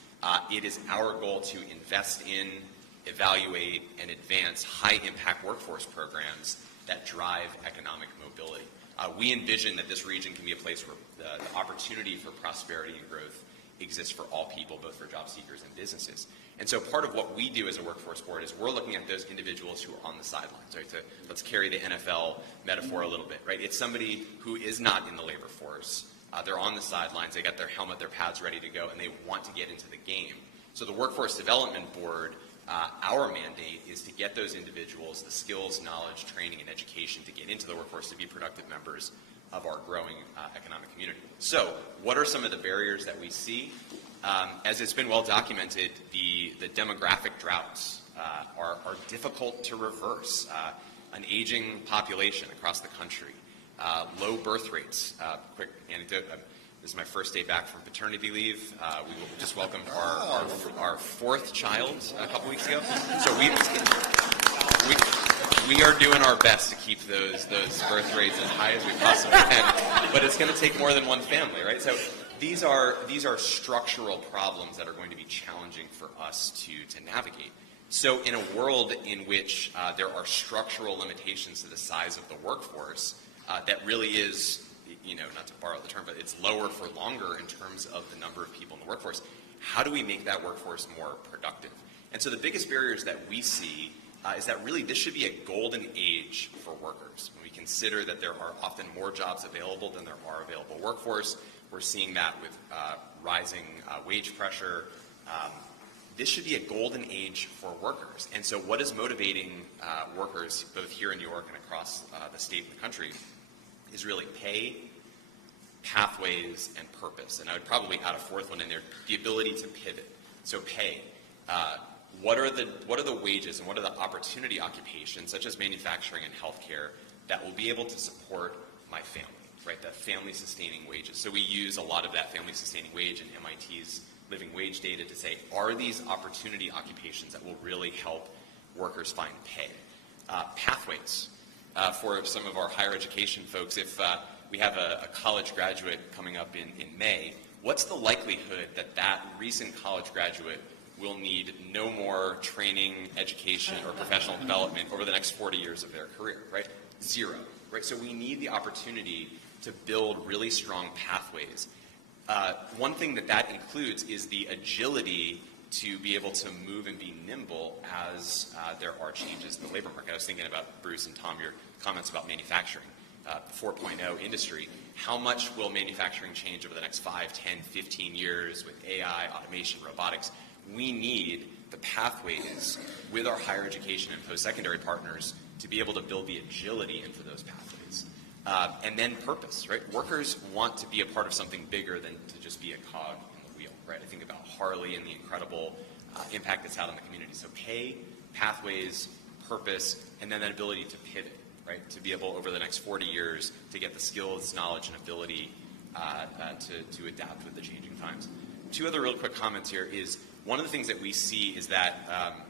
it is our goal to invest in, evaluate, and advance high-impact workforce programs that drive economic mobility. We envision that this region can be a place where the opportunity for prosperity and growth exists for all people, both for job seekers and businesses. And so part of what we do as a workforce board is we're looking at those individuals who are on the sidelines, right? Let's carry the NFL metaphor a little bit, right? It's somebody who is not in the labor force. They're on the sidelines, they got their helmet, their pads ready to go, and they want to get into the game. So the Workforce Development Board, our mandate is to get those individuals the skills, knowledge, training, and education to get into the workforce to be productive members of our growing economic community. So what are some of the barriers that we see? As it's been well documented, the demographic droughts are difficult to reverse. An aging population across the country, low birth rates. Quick anecdote, this is my first day back from paternity leave. We just welcomed our 4th child a couple weeks ago. So we are doing our best to keep those birth rates as high as we possibly can, but it's going to take more than one family, right? So these are structural problems that are going to be challenging for us to navigate. So in a world in which there are structural limitations to the size of the workforce, that really is, not to borrow the term, but it's lower for longer in terms of the number of people in the workforce. How do we make that workforce more productive? And so the biggest barriers that we see is that really this should be a golden age for workers. When we consider that there are often more jobs available than there are available workforce, we're seeing that with rising wage pressure. This should be a golden age for workers. And so what is motivating workers, both here in New York and across the state and the country, is really pay, pathways, and purpose. And I would probably add a fourth one in there, the ability to pivot. So pay. What are the wages and what are the opportunity occupations, such as manufacturing and healthcare, that will be able to support my family, right? The family-sustaining wages. So we use a lot of that family-sustaining wage and MIT's living wage data to say, are these opportunity occupations that will really help workers find pay? Pathways. For some of our higher education folks, if we have a college graduate coming up in May, what's the likelihood that that recent college graduate will need no more training, education, or professional development over the next 40 years of their career, right? Zero, right? So we need the opportunity to build really strong pathways. One thing that includes is the agility to be able to move and be nimble as there are changes in the labor market. I was thinking about, Bruce and Tom, your comments about manufacturing, 4.0 industry. How much will manufacturing change over the next 5, 10, 15 years with AI, automation, robotics? We need the pathways with our higher education and post-secondary partners to be able to build the agility into those pathways. And then purpose, right? Workers want to be a part of something bigger than to just be a cog in the wheel, right? I think about Harley and the incredible impact it's had on the community. So pay, pathways, purpose, and then that ability to pivot, right? To be able, over the next 40 years, to get the skills, knowledge, and ability to adapt with the changing times. Two other real quick comments here is, one of the things that we see is that,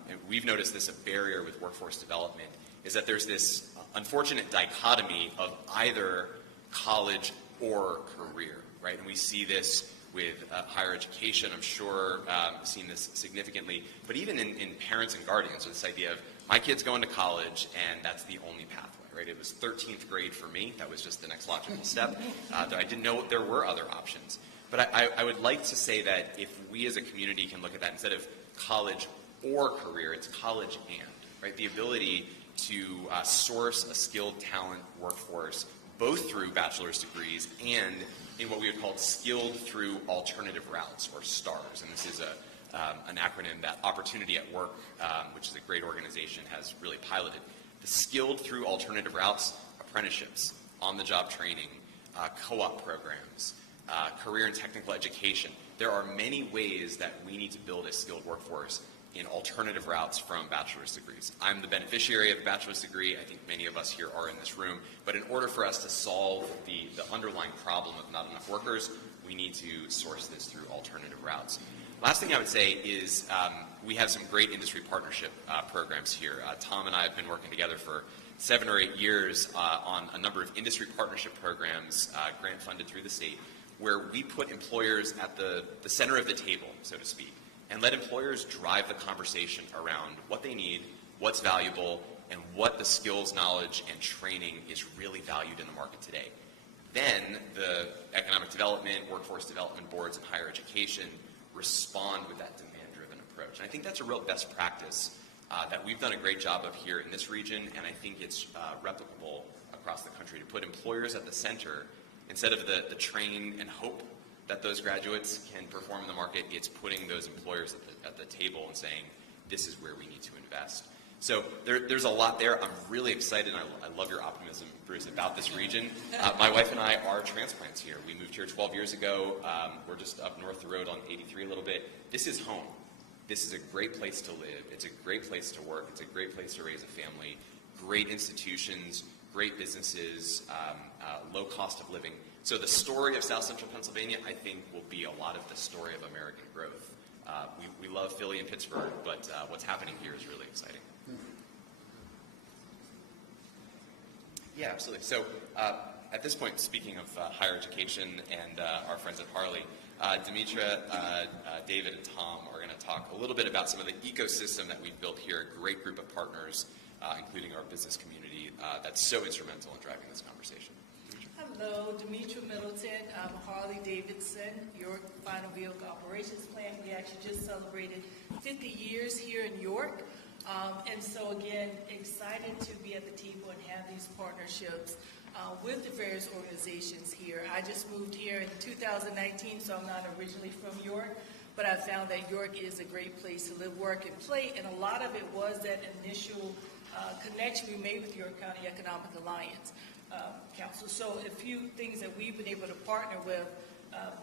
and we've noticed this, a barrier with workforce development, is that there's this unfortunate dichotomy of either college or career, right? And we see this with higher education. I'm sure seen this significantly, but even in parents and guardians, this idea of my kid's going to college and that's the only pathway, right? It was 13th grade for me. That was just the next logical step. I didn't know there were other options. But I would like to say that if we as a community can look at that, instead of college or career, it's college and, right? The ability to source a skilled talent workforce, both through bachelor's degrees and in what we would call skilled through alternative routes, or STARS. And this is an acronym that Opportunity at Work, which is a great organization, has really piloted. The skilled through alternative routes, apprenticeships, on-the-job training, co-op programs, career and technical education. There are many ways that we need to build a skilled workforce in alternative routes from bachelor's degrees. I'm the beneficiary of a bachelor's degree. I think many of us here are in this room. But in order for us to solve the underlying problem of not enough workers, we need to source this through alternative routes. Last thing I would say is we have some great industry partnership programs here. Tom and I have been working together for 7 or 8 years on a number of industry partnership programs, grant funded through the state, where we put employers at the center of the table, so to speak, and let employers drive the conversation around what they need, what's valuable, and what the skills, knowledge, and training is really valued in the market today. Then the economic development, workforce development boards, and higher education respond with that demand-driven approach. And I think that's a real best practice that we've done a great job of here in this region, and I think it's replicable across the country, to put employers at the center instead of the train and hope that those graduates can perform in the market. It's putting those employers at the table and saying, this is where we need to invest. So there's a lot there. I'm really excited, and I love your optimism, Bruce, about this region. My wife and I are transplants here. We moved here 12 years ago. We're just up north the road on 83 a little bit. This is home. This is a great place to live. It's a great place to work. It's a great place to raise a family. Great institutions, great businesses, low cost of living. So the story of South Central Pennsylvania, I think, will be a lot of the story of American growth. We love Philly and Pittsburgh, but what's happening here is really exciting. Yeah, absolutely. So at this point, speaking of higher education and our friends at Harley, Demetra, David, and Tom are going to talk a little bit about some of the ecosystem that we've built here, a great group of partners, including our business community, that's so instrumental in driving this conversation. Hello, Demetra Middleton. I'm Harley Davidson, York Final Vehicle Operations Plant. We actually just celebrated 50 years here in York. And so again, excited to be at the table and have these partnerships. with the various organizations here. I just moved here in 2019, so I'm not originally from York, but I found that York is a great place to live, work, and play, and a lot of it was that initial connection we made with York County Economic Alliance Council. So a few things that we've been able to partner with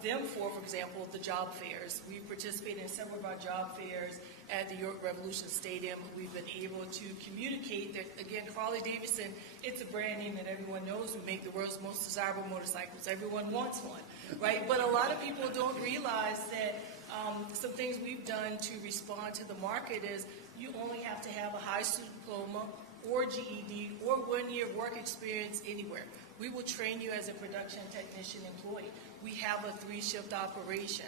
them for example, the job fairs. We participated in several of our job fairs at the York Revolution Stadium. We've been able to communicate that, again, Harley-Davidson, it's a brand name that everyone knows. We make the world's most desirable motorcycles. Everyone wants one, right? But a lot of people don't realize that some things we've done to respond to the market is you only have to have a high school diploma or GED or 1 year work experience anywhere. We will train you as a production technician employee. We have a 3-shift operation.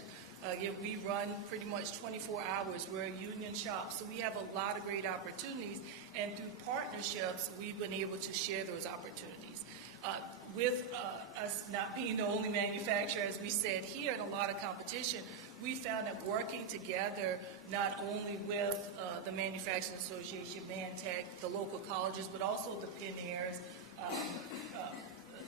We run pretty much 24 hours. We're a union shop. So we have a lot of great opportunities. And through partnerships, we've been able to share those opportunities. With us not being the only manufacturer, as we said here, and a lot of competition, we found that working together, not only with the Manufacturing Association, ManTech, the local colleges, but also the Penn Airs,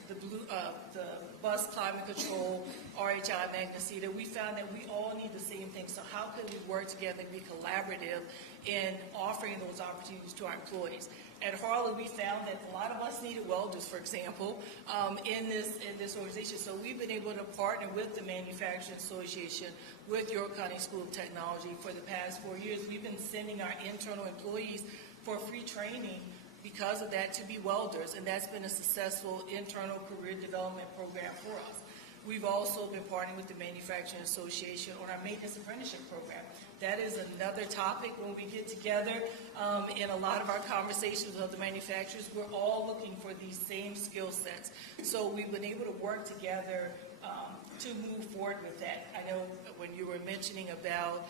the bus climate control, RHI Magnesita, we found that we all need the same thing. So how can we work together and be collaborative in offering those opportunities to our employees? At Harley, we found that a lot of us needed welders, for example, in this organization. So we've been able to partner with the Manufacturing Association, with York County School of Technology for the past 4 years. We've been sending our internal employees for free training because of that to be welders, and that's been a successful internal career development program for us. We've also been partnering with the Manufacturing Association on our maintenance apprenticeship program. That is another topic when we get together in a lot of our conversations with the manufacturers. We're all looking for these same skill sets. So we've been able to work together to move forward with that. I know when you were mentioning about,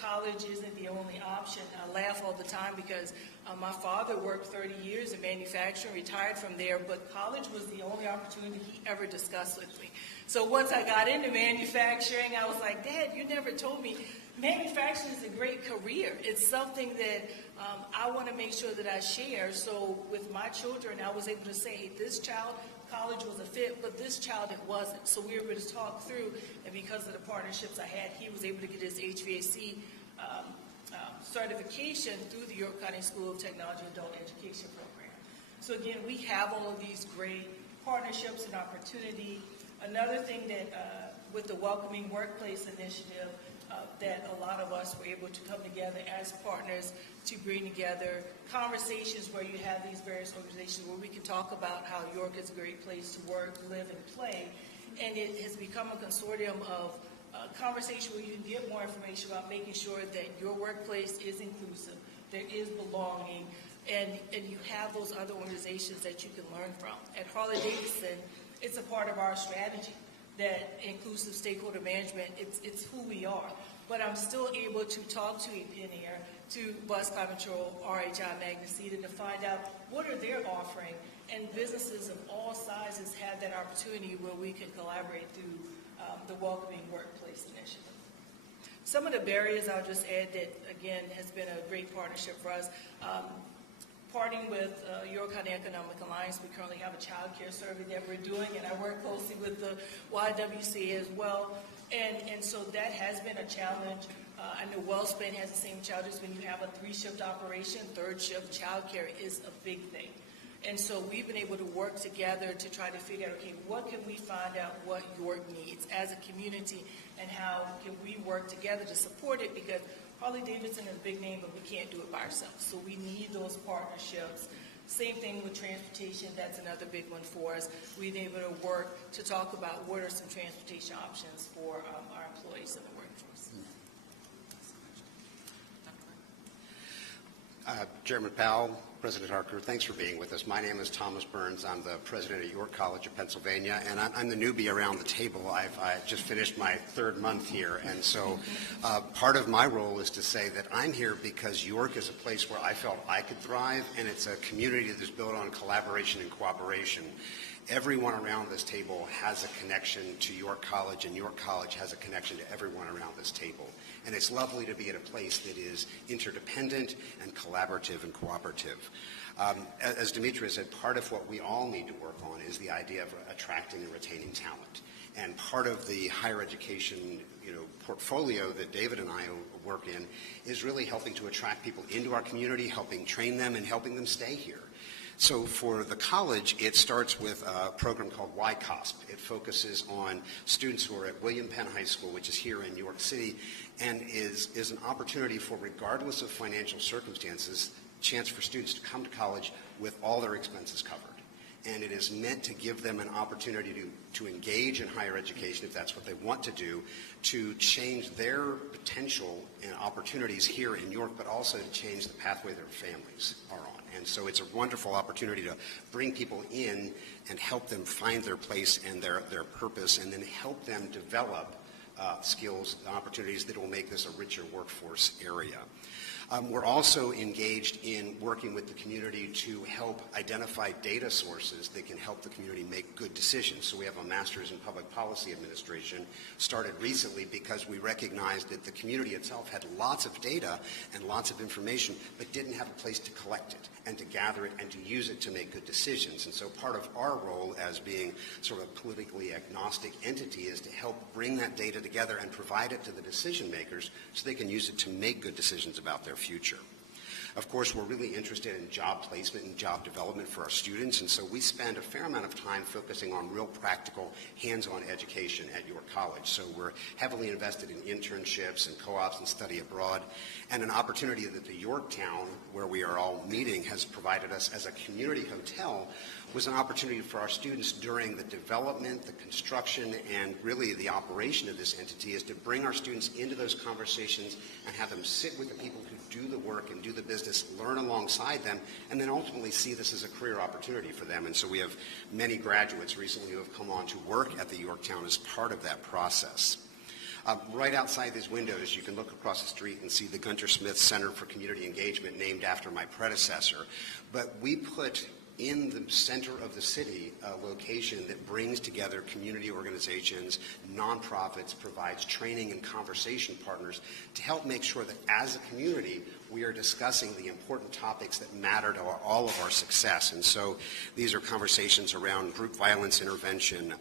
college isn't the only option. I laugh all the time because my father worked 30 years in manufacturing, retired from there, but college was the only opportunity he ever discussed with me. So once I got into manufacturing, I was like, Dad, you never told me manufacturing is a great career. It's something that I want to make sure that I share. So with my children, I was able to say, hey, this child, college was a fit, but this child, it wasn't. So we were able to talk through, and because of the partnerships I had, he was able to get his HVAC certification through the York County School of Technology Adult Education Program. So again, we have all of these great partnerships and opportunity. Another thing that with the Welcoming Workplace Initiative, that a lot of us were able to come together as partners to bring together conversations where you have these various organizations where we can talk about how York is a great place to work, live, and play. And it has become a consortium of conversation where you can get more information about making sure that your workplace is inclusive, there is belonging, and you have those other organizations that you can learn from. At Harley-Davidson, it's a part of our strategy that inclusive stakeholder management, it's who we are. But I'm still able to talk to a Penn Air, to Bus Climate Control, RHI Magnesita, to find out what are they offering. And businesses of all sizes have that opportunity where we can collaborate through the Welcoming Workplace Initiative. Some of the barriers I'll just add that, again, has been a great partnership for us. Partnering with York County Economic Alliance, we currently have a childcare survey that we're doing, and I work closely with the YWCA as well. And so that has been a challenge. I know Wellspan has the same challenges. When you have a 3-shift operation, 3rd shift childcare is a big thing. And so we've been able to work together to try to figure out, okay, what can we find out what York needs as a community, and how can we work together to support it, because Harley-Davidson is a big name, but we can't do it by ourselves. So we need those partnerships. Same thing with transportation. That's another big one for us. We've been able to work to talk about what are some transportation options for our employees in the workforce. Chairman Powell, President Harker, thanks for being with us. My name is Thomas Burns. I'm the president of York College of Pennsylvania, and I'm the newbie around the table. I just finished my 3rd month here, and so part of my role is to say that I'm here because York is a place where I felt I could thrive, and it's a community that's built on collaboration and cooperation. Everyone around this table has a connection to York College, and York College has a connection to everyone around this table. And it's lovely to be at a place that is interdependent and collaborative and cooperative. As Demetra said, part of what we all need to work on is the idea of attracting and retaining talent. And part of the higher education, portfolio that David and I work in is really helping to attract people into our community, helping train them, and helping them stay here. So for the college, it starts with a program called YCOSP. It focuses on students who are at William Penn High School, which is here in New York City, and is an opportunity for, regardless of financial circumstances, chance for students to come to college with all their expenses covered. And it is meant to give them an opportunity to engage in higher education, if that's what they want to do, to change their potential and opportunities here in York, but also to change the pathway their families are on. And so it's a wonderful opportunity to bring people in and help them find their place and their purpose, and then help them develop skills and opportunities that will make this a richer workforce area. We're also engaged in working with the community to help identify data sources that can help the community make good decisions. So we have a Master's in Public Policy Administration started recently because we recognized that the community itself had lots of data and lots of information, but didn't have a place to collect it and to gather it and to use it to make good decisions. And so part of our role as being sort of a politically agnostic entity is to help bring that data together and provide it to the decision makers so they can use it to make good decisions about their future. Of course, we're really interested in job placement and job development for our students, and so we spend a fair amount of time focusing on real practical, hands-on education at York College. So we're heavily invested in internships and co-ops and study abroad, and an opportunity that the Yorktown, where we are all meeting, has provided us as a community hotel was an opportunity for our students during the development, the construction, and really the operation of this entity is to bring our students into those conversations and have them sit with the people who do the work and do the business, learn alongside them, and then ultimately see this as a career opportunity for them. And so we have many graduates recently who have come on to work at the Yorktown as part of that process. Right outside these windows, you can look across the street and see the Gunter Smith Center for Community Engagement, named after my predecessor. But we put in the center of the city a location that brings together community organizations, nonprofits, provides training and conversation partners to help make sure that as a community we are discussing the important topics that matter to all of our success. And so these are conversations around group violence intervention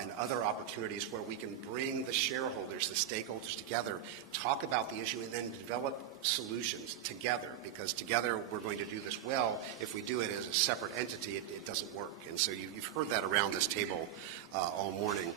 and other opportunities where we can bring the shareholders, the stakeholders together, talk about the issue, and then develop solutions together, because together we're going to do this well. If we do it as a separate entity, it doesn't work. And so you've heard that around this table all morning.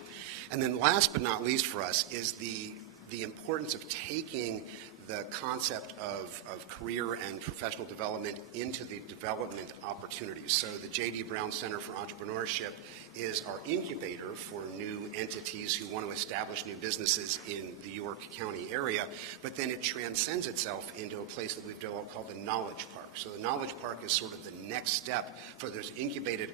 And then last but not least for us is the importance of taking the concept of career and professional development into the development opportunities. So the J.D. Brown Center for Entrepreneurship is our incubator for new entities who want to establish new businesses in the York County area, but then it transcends itself into a place that we've developed called the Knowledge Park. So the Knowledge Park is sort of the next step for those incubated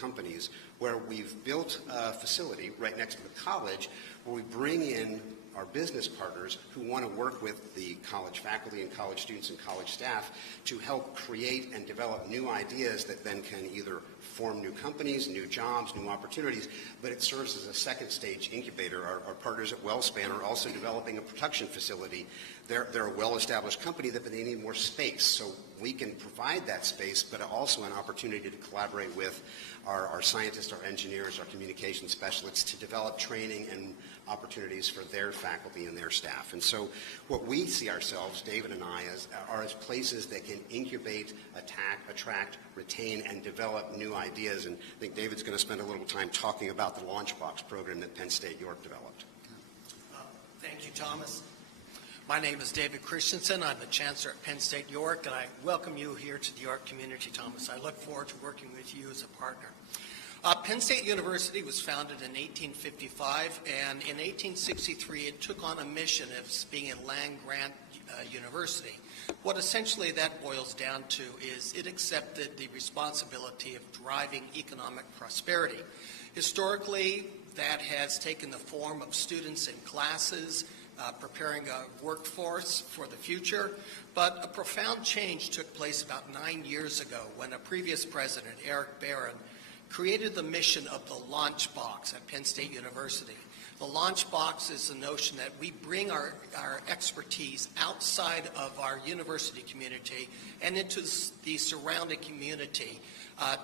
companies where we've built a facility right next to the college where we bring in our business partners who want to work with the college faculty and college students and college staff to help create and develop new ideas that then can either form new companies, new jobs, new opportunities, but it serves as a second stage incubator. Our partners at WellSpan are also developing a production facility. They're a well-established company, but they need more space. So we can provide that space, but also an opportunity to collaborate with our scientists, our engineers, our communication specialists to develop training and opportunities for their faculty and their staff. And so what we see ourselves, David and I, are as places that can incubate, attract, retain, and develop new ideas. And I think David's going to spend a little time talking about the Launchbox program that Penn State York developed. Thank you, Thomas. My name is David Christensen. I'm the Chancellor at Penn State York, and I welcome you here to the York community, Thomas. I look forward to working with you as a partner. Penn State University was founded in 1855, and in 1863 it took on a mission of being a land-grant university. What essentially that boils down to is it accepted the responsibility of driving economic prosperity. Historically, that has taken the form of students in classes, preparing a workforce for the future, but a profound change took place about 9 years ago when a previous president, Eric Barron, created the mission of the Launch Box at Penn State University. The Launch Box is the notion that we bring our expertise outside of our university community and into the surrounding community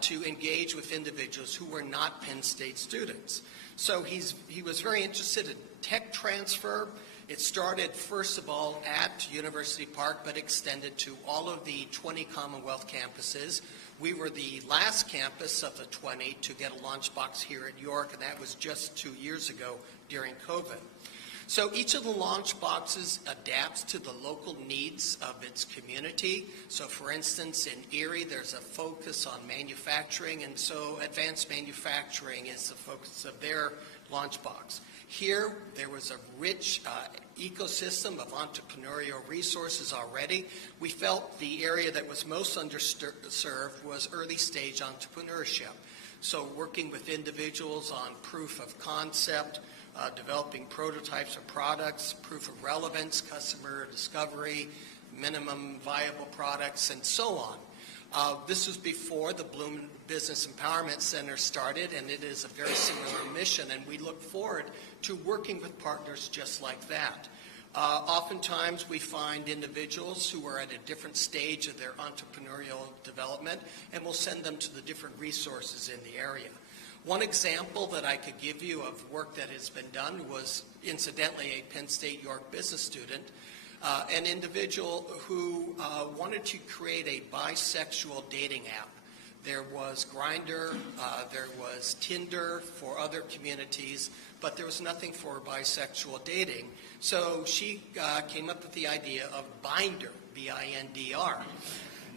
to engage with individuals who were not Penn State students. So he was very interested in tech transfer. It started, first of all, at University Park, but extended to all of the 20 Commonwealth campuses. We were the last campus of the 20 to get a Launchbox here at York, and that was just 2 years ago during COVID. So each of the launch boxes adapts to the local needs of its community. So for instance, in Erie, there's a focus on manufacturing, and so advanced manufacturing is the focus of their launch box. Here, there was a rich ecosystem of entrepreneurial resources already. We felt the area that was most underserved was early stage entrepreneurship. So working with individuals on proof of concept, developing prototypes of products, proof of relevance, customer discovery, minimum viable products, and so on. This was before the Bloom Business Empowerment Center started, and it is a very similar mission, and we look forward to working with partners just like that. Oftentimes we find individuals who are at a different stage of their entrepreneurial development, and we'll send them to the different resources in the area. One example that I could give you of work that has been done was, incidentally, a Penn State York business student, an individual who wanted to create a bisexual dating app. There was Grindr, there was Tinder for other communities, but there was nothing for bisexual dating. So she came up with the idea of Binder, B-I-N-D-R.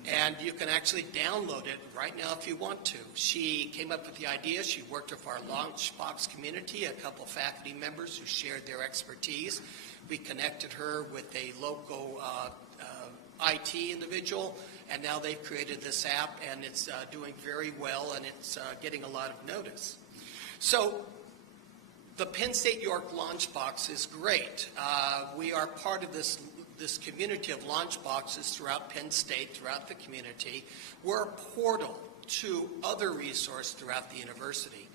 And you can actually download it right now if you want to. She came up with the idea. She worked with our Launchbox community, a couple faculty members who shared their expertise. We connected her with a local IT individual, and now they've created this app, and it's doing very well, and it's getting a lot of notice. So the Penn State York Launchbox is great. We are part of this community of launch boxes throughout Penn State, throughout the community. We're a portal to other resources throughout the university.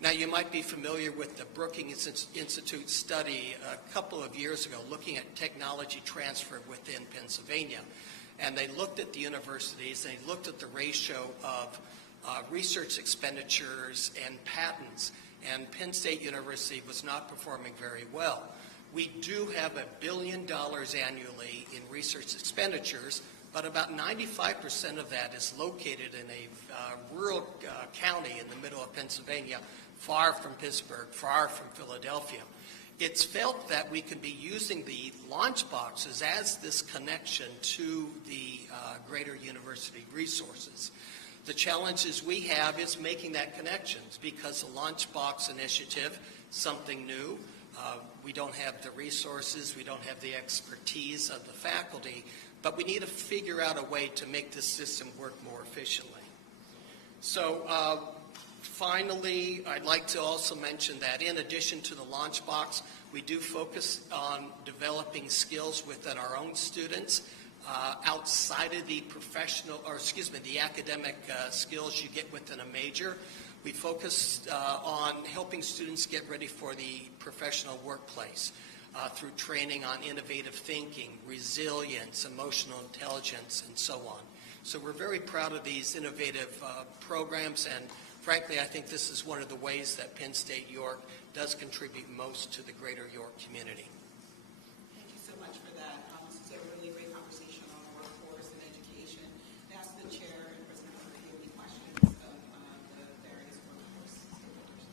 Now, you might be familiar with the Brookings Institute study a couple of years ago looking at technology transfer within Pennsylvania. And they looked at the universities, they looked at the ratio of research expenditures and patents, and Penn State University was not performing very well. We do have $1 billion annually in research expenditures, but about 95% of that is located in a rural county in the middle of Pennsylvania, far from Pittsburgh, far from Philadelphia. It's felt that we could be using the launch boxes as this connection to the greater university resources. The challenges we have is making that connections because the launch box initiative, something new. We don't have the resources, we don't have the expertise of the faculty, but we need to figure out a way to make this system work more efficiently. So finally, I'd like to also mention that in addition to the launch box, we do focus on developing skills within our own students outside of the the academic skills you get within a major. We focus on helping students get ready for the professional workplace through training on innovative thinking, resilience, emotional intelligence, and so on. So we're very proud of these innovative programs, and frankly, I think this is one of the ways that Penn State York does contribute most to the greater York community. Thank you so much for that. This is a really great conversation on the workforce and education. I ask the chair and President Harker if you have any questions of the various workforce stakeholders.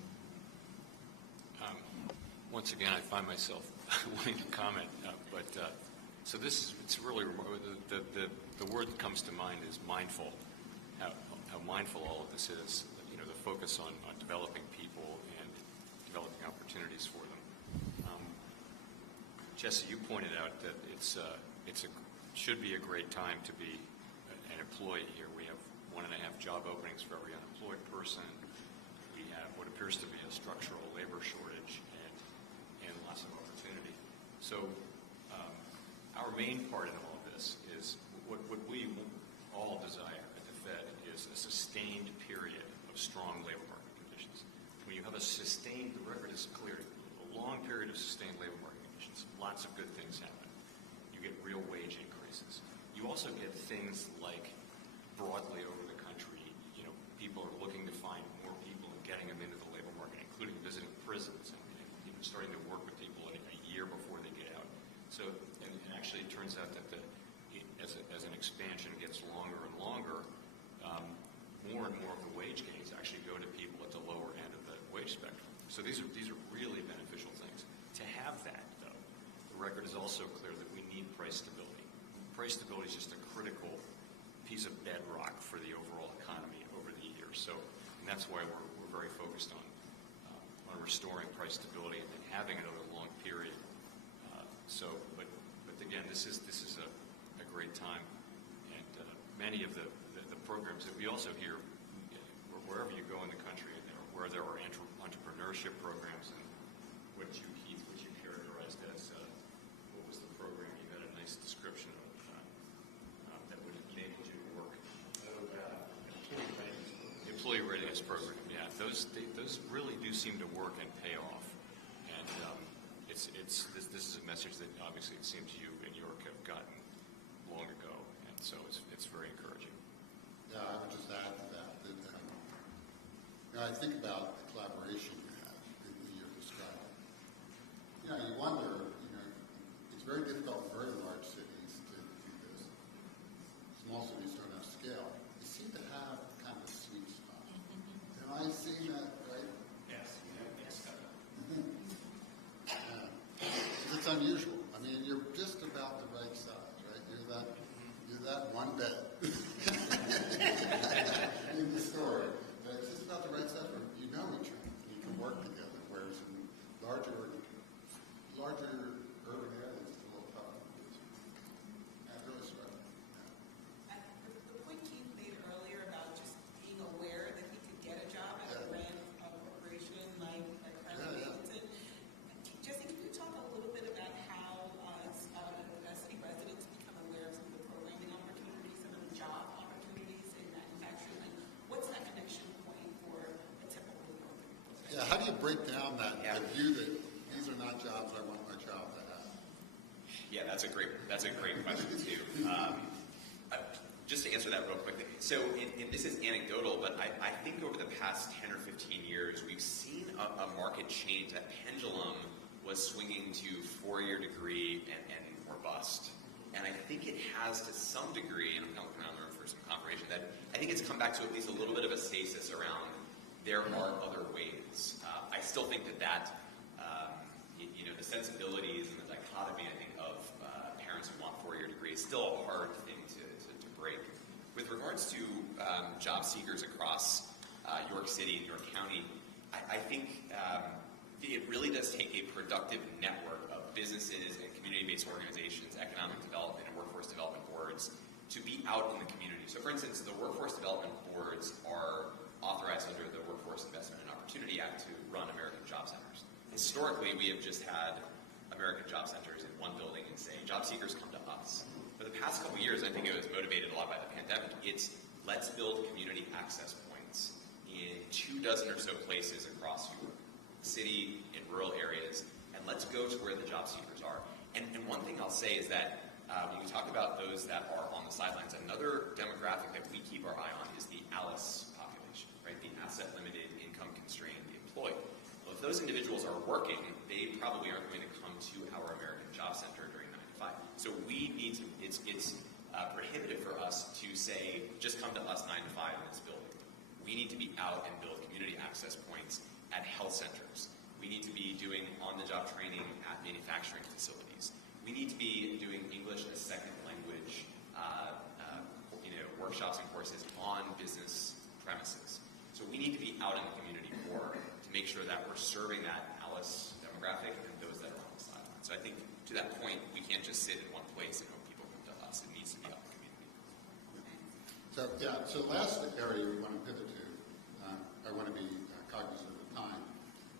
Once again, I find myself wanting to comment, so this is, it's really, the word that comes to mind is mindful, how mindful all of this is, you know, the focus on developing people and developing opportunities for them. Jesse, you pointed out that should be a great time to be an employee here. We have 1.5 job openings for every unemployed person. We have what appears to be a structural labor shortage and lots of opportunity. So our main part in all of this is what we all desire at the Fed is a sustained period of strong labor market conditions. When you have the record is clear, a long period of sustained labor market conditions, lots of good things happen. You get real wage increases. You also get things like broadly over the country, people are looking to find more people and getting them into the labor market, including visiting prisons and even starting to work with people a year before they get out. So, and actually it turns out that as an expansion gets longer and longer, more and more of the wage gains actually go to people at the lower end of the wage spectrum. So these are really beneficial things. To have that, though, the record is also clear that we need price stability. Price stability is just a critical piece of bedrock for the overall economy over the years. So, and that's why we're very focused on restoring price stability and then having it over a long period. But again, this is a great time, and many of the programs that we also hear wherever you go in the country, where there are entrepreneurship programs, and what you characterized as what was the program? You had a nice description of that would enable you to work. Employee readiness program. Yeah, those really do seem to work and pay off, and this is a message that obviously it seems you and York have gotten long ago, and so it's very encouraging. Yeah, I would just add to that I think about the collaboration you have that you're describing. You wonder, it's very difficult for very large cities to do this. Small cities don't have scale. They seem to have kind of a sweet spot. Am I seeing that right? Yes. It's unusual. I mean, you're just about the right size, right? You're that one bed in the story. But it's just about the right size where you know each other. You can work together. Whereas in larger urban areas, it's a little tougher. That's really struck. The point Keith made earlier about just being aware that he could get a job at a brand corporation like Harker Davidson. Jesse, can you talk a little bit about how city residents become aware of some of the programming opportunities, some of the job opportunities in manufacturing, and what's that connection point for a typical Yorker? Yeah, how do you break down that view that these are not jobs I want my child to have? Yeah, that's a great question too. Just to answer that real quickly. So, and this is anecdotal, but I think over the past 10 or 15 years, we've seen a market change. That pendulum was swinging to four-year degree and or bust. And I think it has to some degree, and I'm kind of looking around the room for some confirmation, that I think it's come back to at least a little bit of a stasis around there are other ways. I still think that the sensibilities and the dichotomy, I think, of parents who want four-year degrees is still a hard thing to break. With regards to job seekers across York City and York County, I think it really does take a productive network of businesses and community-based organizations, economic development and workforce development boards to be out in the community. So for instance, the workforce development boards are authorized under the Workforce Investment and Opportunity Act to run American Job Centers. Historically, we have just had American Job Centers in one building and say, job seekers come to us. For the past couple of years, I think it was motivated a lot by the pandemic. It's let's build community access points in 24 or so places across York City, in rural areas, and let's go to where the job seekers are. And one thing I'll say is that when we talk about those that are on the sidelines, another demographic that we keep our eye on is the ALICE population, right? The asset limited, income constrained, the employed. Well, if those individuals are working, they probably aren't going to come to our American Job Center during 9 to 5. So we need to, it's prohibitive for us to say, just come to us 9 to 5 in this building. We need to be out and build community access points at health centers. We need to be doing on-the-job training at manufacturing facilities. We need to be doing English as second language, workshops and courses on business premises. So we need to be out in the community more to make sure that we're serving that ALICE demographic and those that are on the sidelines. So I think to that point, we can't just sit in one place and hope people come to us. It needs to be out in the community. So last area we want to pivot to, I want to be cognizant of the time,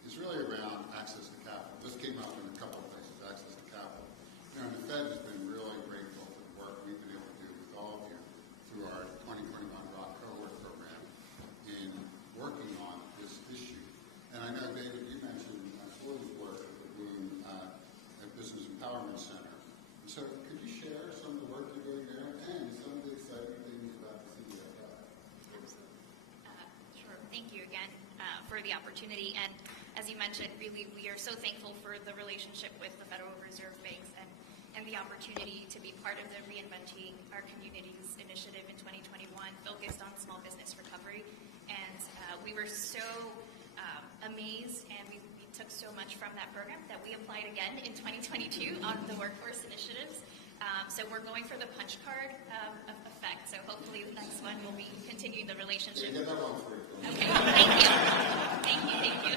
is really around access to capital. This came up in a couple of places, access to capital. The Fed has been really grateful for the work we've been able to do with all of you through our 2021 Rock Cohort program in working opportunity. And as you mentioned, really, we are so thankful for the relationship with the Federal Reserve banks and the opportunity to be part of the Reinventing Our Communities initiative in 2021 focused on small business recovery. And we were so amazed, and we took so much from that program that we applied again in 2022 on the workforce initiatives. So we're going for the punch card effect. So hopefully the next one will be continuing the relationship. You get that one for you. Okay, thank you. Thank you.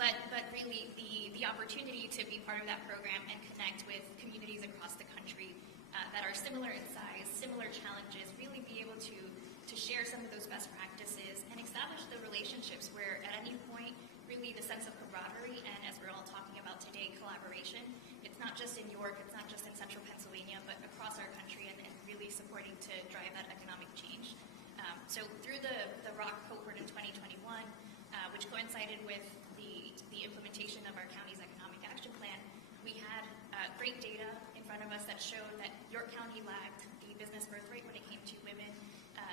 But really, the opportunity to be part of that program and connect with communities across the country that are similar in size, similar challenges, really be able to share some of those best practices and establish the relationships where at any point, really the sense of camaraderie and, as we're all talking about today, collaboration. It's not just in York, it's not just in central Pennsylvania, but across our country and really supporting to drive that economic change. So through the ROC cohort in 2021, which coincided with the implementation of our county's economic action plan, we had great data in front of us that showed that York County lagged the business birth rate when it came to women,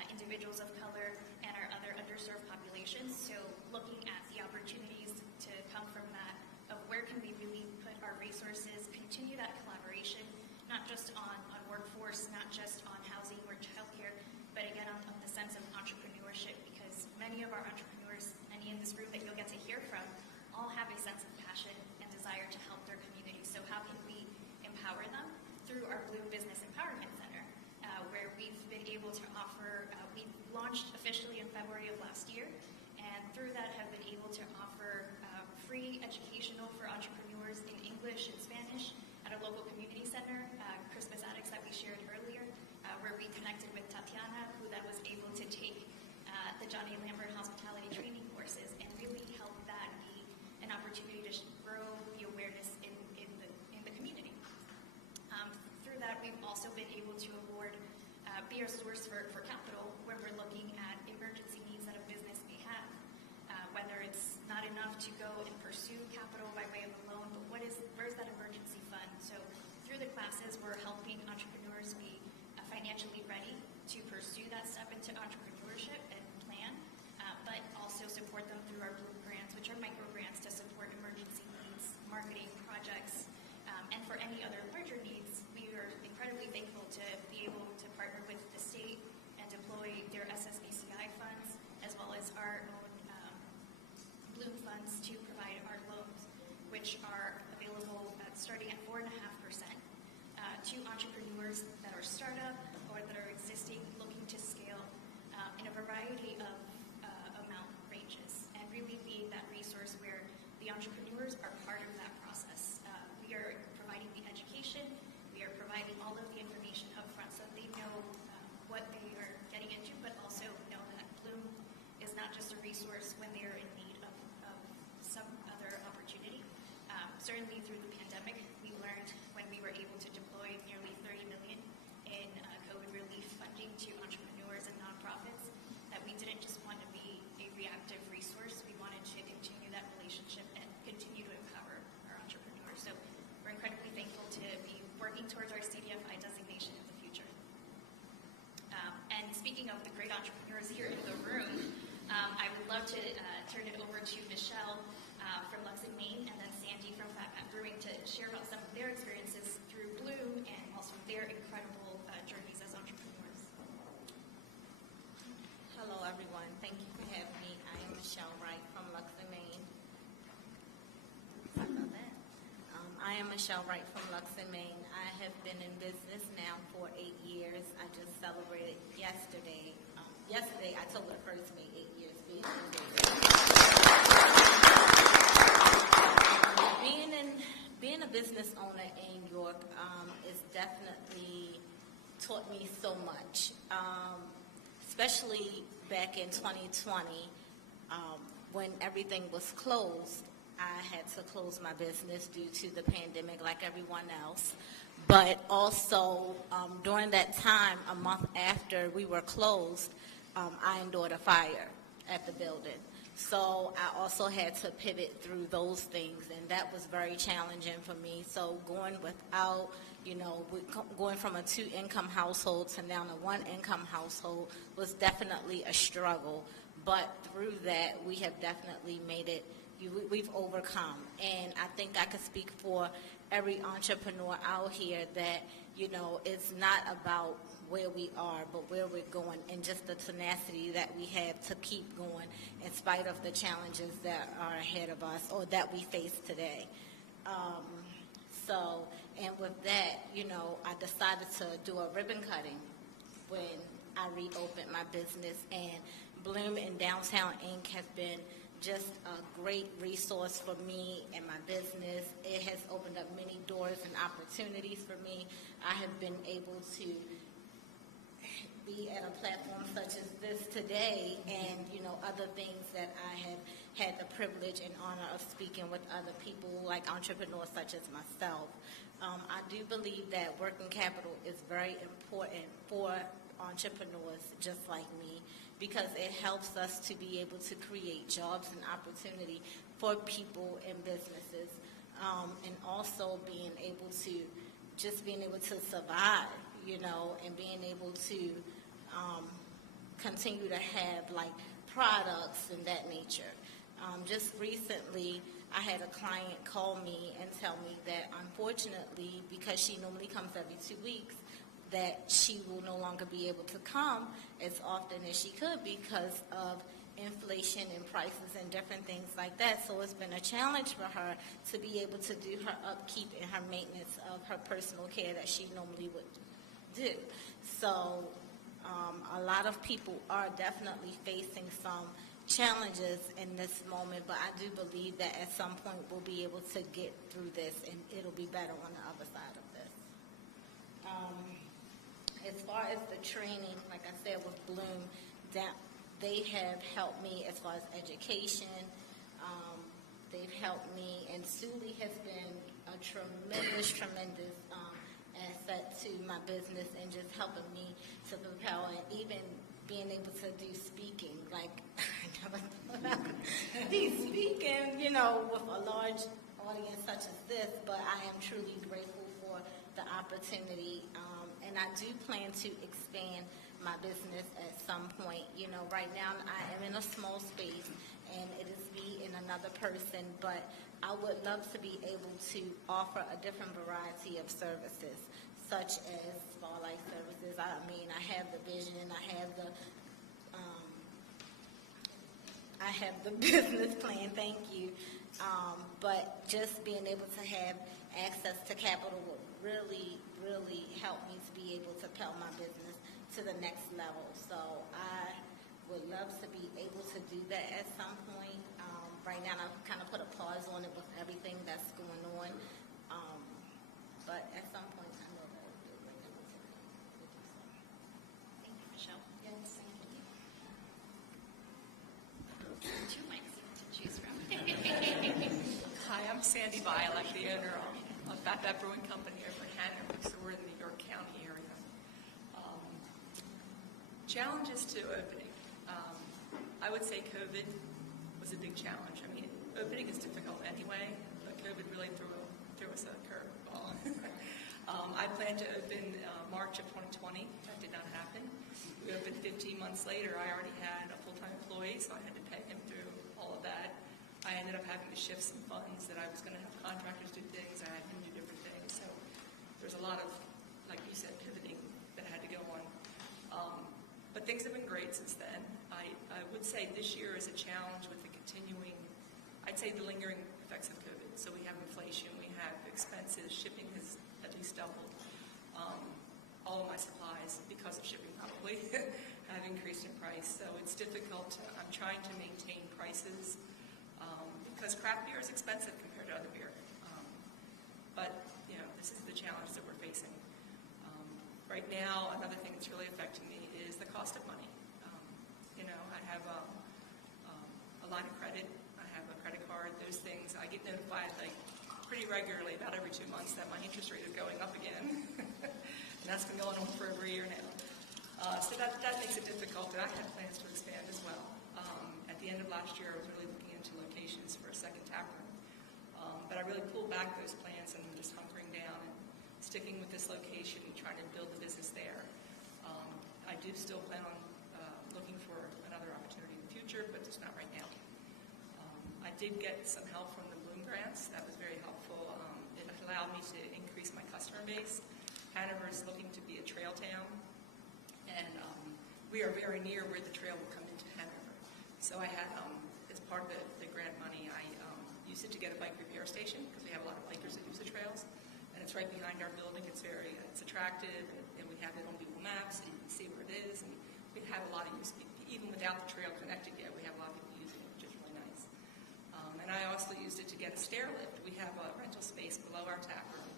individuals of color, and our other underserved populations. So looking at the opportunities to come from that, of where can we really put our resources, continue that collaboration, not just on workforce, not just on housing or childcare, but again on the sense of entrepreneurship, because many of our entrepreneurs, many in this room that you'll get to hear from, all have a sense of passion and desire to help their community. So how can we empower them? Through our Bloom Business Empowerment Center, where we've been able to offer, we launched officially in February of last year, and through that have been able to offer free educational for entrepreneurs in English and Spanish at a local community center, Christmas Addicts that we shared earlier, where we connected with Tatiana, who then was able to take the Johnny Lambert hospitality training courses and really help that be an opportunity to grow the awareness in the community. Through that, we've also been able to award, be a source for capital when we're looking at emergency needs that a business may have. Whether it's not enough to go and pursue capital by way of a loan, but where's that emergency fund? So through the classes, we're helping entrepreneurs be financially ready to pursue that step into entrepreneurship and plan, but also support them through our Bloom grants, which are micro grants to support emergency needs, marketing projects, and for any other larger needs. We are incredibly thankful to be able to partner with the state and deploy their SSBCI funds, as well as our own Bloom funds to provide our loans, which are available starting at 4.5% to entrepreneurs that are startup or that are existing, looking to scale in a variety of amount ranges, and really being that resource where the entrepreneurs are part of that process. We are providing the education, we are providing all of the information up front so they know what they are getting into, but also know that Bloom is not just a resource when they are in need of some other opportunity. Certainly through the pandemic, we learned when we were able to deploy nearly $30 million in COVID relief funding to entrepreneurs and nonprofits, that we didn't just want to be a reactive resource. We wanted to continue that relationship and continue to empower our entrepreneurs. So we're incredibly thankful to be working towards our CDFI designation in the future. And speaking of the great entrepreneurs here in the room, I would love to turn it over to Michelle from Luxon, Maine, and then Sandy from Fat Pat Brewing to share about some of their experiences through Bloom and also their incredible journeys as entrepreneurs. Hello, everyone. Thank you for having me. I am Michelle Wright from Luxon, Maine. Sorry about that. I am Michelle Wright from Luxon, Maine. I have been in business now for 8 years. I just celebrated yesterday. Yesterday, I told the first May 8 years being in business. Being a business owner in York is definitely taught me so much, especially back in 2020 when everything was closed. I had to close my business due to the pandemic like everyone else. But also during that time, a month after we were closed, I endured a fire at the building. So I also had to pivot through those things, and that was very challenging for me. So going without, going from a 2-income household to now a 1-income household was definitely a struggle. but through that, we have definitely made it, we've overcome. And I think I could speak for every entrepreneur out here that, it's not about where we are, but where we're going, and just the tenacity that we have to keep going in spite of the challenges that are ahead of us or that we face today. And with that, I decided to do a ribbon cutting when I reopened my business, and Bloom in Downtown Inc. has been just a great resource for me and my business. It has opened up many doors and opportunities for me. I have been able to be at a platform such as this today, and other things that I have had the privilege and honor of speaking with other people, like entrepreneurs such as myself. I do believe that working capital is very important for entrepreneurs just like me, because it helps us to be able to create jobs and opportunity for people and businesses, and also being able to survive, and being able to continue to have like products and that nature. Just recently, I had a client call me and tell me that unfortunately, because she normally comes every 2 weeks, that she will no longer be able to come as often as she could because of inflation and prices and different things like that. So it's been a challenge for her to be able to do her upkeep and her maintenance of her personal care that she normally would do. So a lot of people are definitely facing some challenges in this moment, but I do believe that at some point we'll be able to get through this and it'll be better on the other side of this. As far as the training, like I said, with Bloom, they have helped me as far as education. They've helped me, and Sully has been a tremendous asset to my business and just helping me to propel, and even being able to do speaking. Like, I never thought I would be speaking, with a large audience such as this, but I am truly grateful for the opportunity. And I do plan to expand my business at some point. Right now I am in a small space, and it is me and another person, but I would love to be able to offer a different variety of services, such as spotlight services. I have the vision, I have the business plan, thank you. But just being able to have access to capital would really, really help me to be able to propel my business to the next level. So I would love to be able to do that at some point. Right now I've kind of put a pause on it with everything that's going on. But at some point I know that I'll be able to do so. Thank you, Michelle. Yes, thank you. Two mics to choose from. Hi, I'm Sandy Bile. I'm the owner of that Brewing Company over in Hanover, so we're in the New York County area. Challenges to opening. I would say COVID was a big challenge. Opening is difficult anyway, but COVID really threw us a curveball. I planned to open March of 2020. That did not happen. We opened 15 months later. I already had a full-time employee, so I had to pay him through all of that. I ended up having to shift some funds that I was going to have contractors do things. I had him do different things. So there's a lot of, like you said, pivoting that had to go on. But things have been great since then. I would say this year is a challenge with the continuing, I'd say the lingering effects of COVID. So we have inflation, we have expenses, shipping has at least doubled. All of my supplies, because of shipping probably, have increased in price. So it's difficult. I'm trying to maintain prices because craft beer is expensive compared to other beer. But, this is the challenge that we're facing. Right now, another thing that's really affecting me is the cost of money. I have a line of credit. I have a credit card. Those things, I get notified pretty regularly, about every 2 months, that my interest rate is going up again. And that's been going on for over a year now. So that makes it difficult, but I have plans to expand as well. At the end of last year, I was really looking into locations for a second tap room. But I really pulled back those plans, and I'm just hunkering down and sticking with this location and trying to build the business there. I do still plan on looking for another opportunity in the future. did get some help from the Bloom grants. That was very helpful. It allowed me to increase my customer base. Hanover is looking to be a trail town, and we are very near where the trail will come into Hanover. So I had, as part of the grant money, I used it to get a bike repair station because we have a lot of bikers that use the trails, and it's right behind our building. It's attractive, and we have it on Google Maps, so you can see where it is, and we have a lot of use. Even without the trail connected yet, we have a lot of people using it, which is really nice. And I also used it to get a stair lift. We have a rental space below our tap room,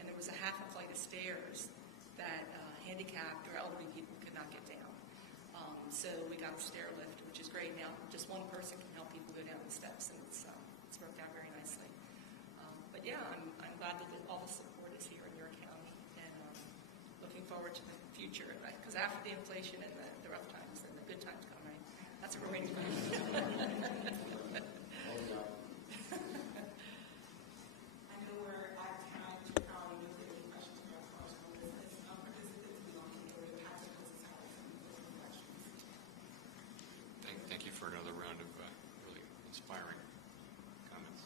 and there was a half a flight of stairs that handicapped or elderly people could not get down. So we got a stair lift, which is great. Now just one person can help people go down the steps, and it's worked out very nicely. But yeah, I'm glad that all the support is here in your county, and looking forward to the future. Because after the inflation and the rough times, then the good times come, right? That's what we're waiting for. I know we're out of time. Mr. Powell, you know, if there are any questions for us on business participants, we don't take over the passive questions. Thank you for another round of really inspiring comments.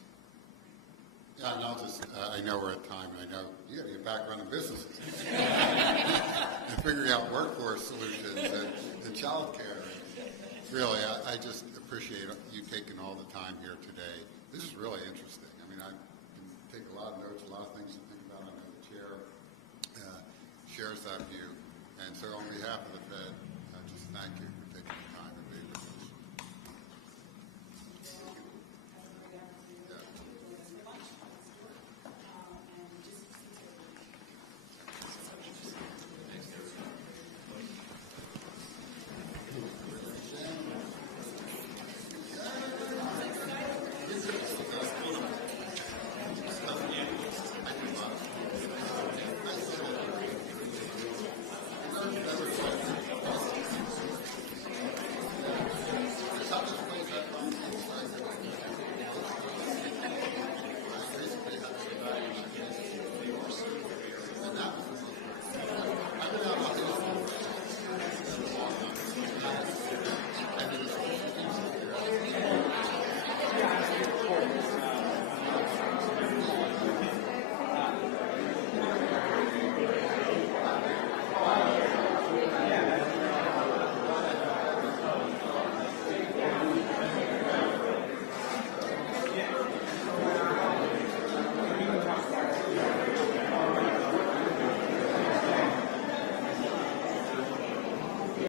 Yeah, and I know we're at time, and I know you got to get back running businesses and figuring out workforce solutions and childcare. Really, I just appreciate you taking all the time here today. This is really interesting. I mean, I can take a lot of notes, a lot of things to think about. I know the chair shares that view. And so on behalf of the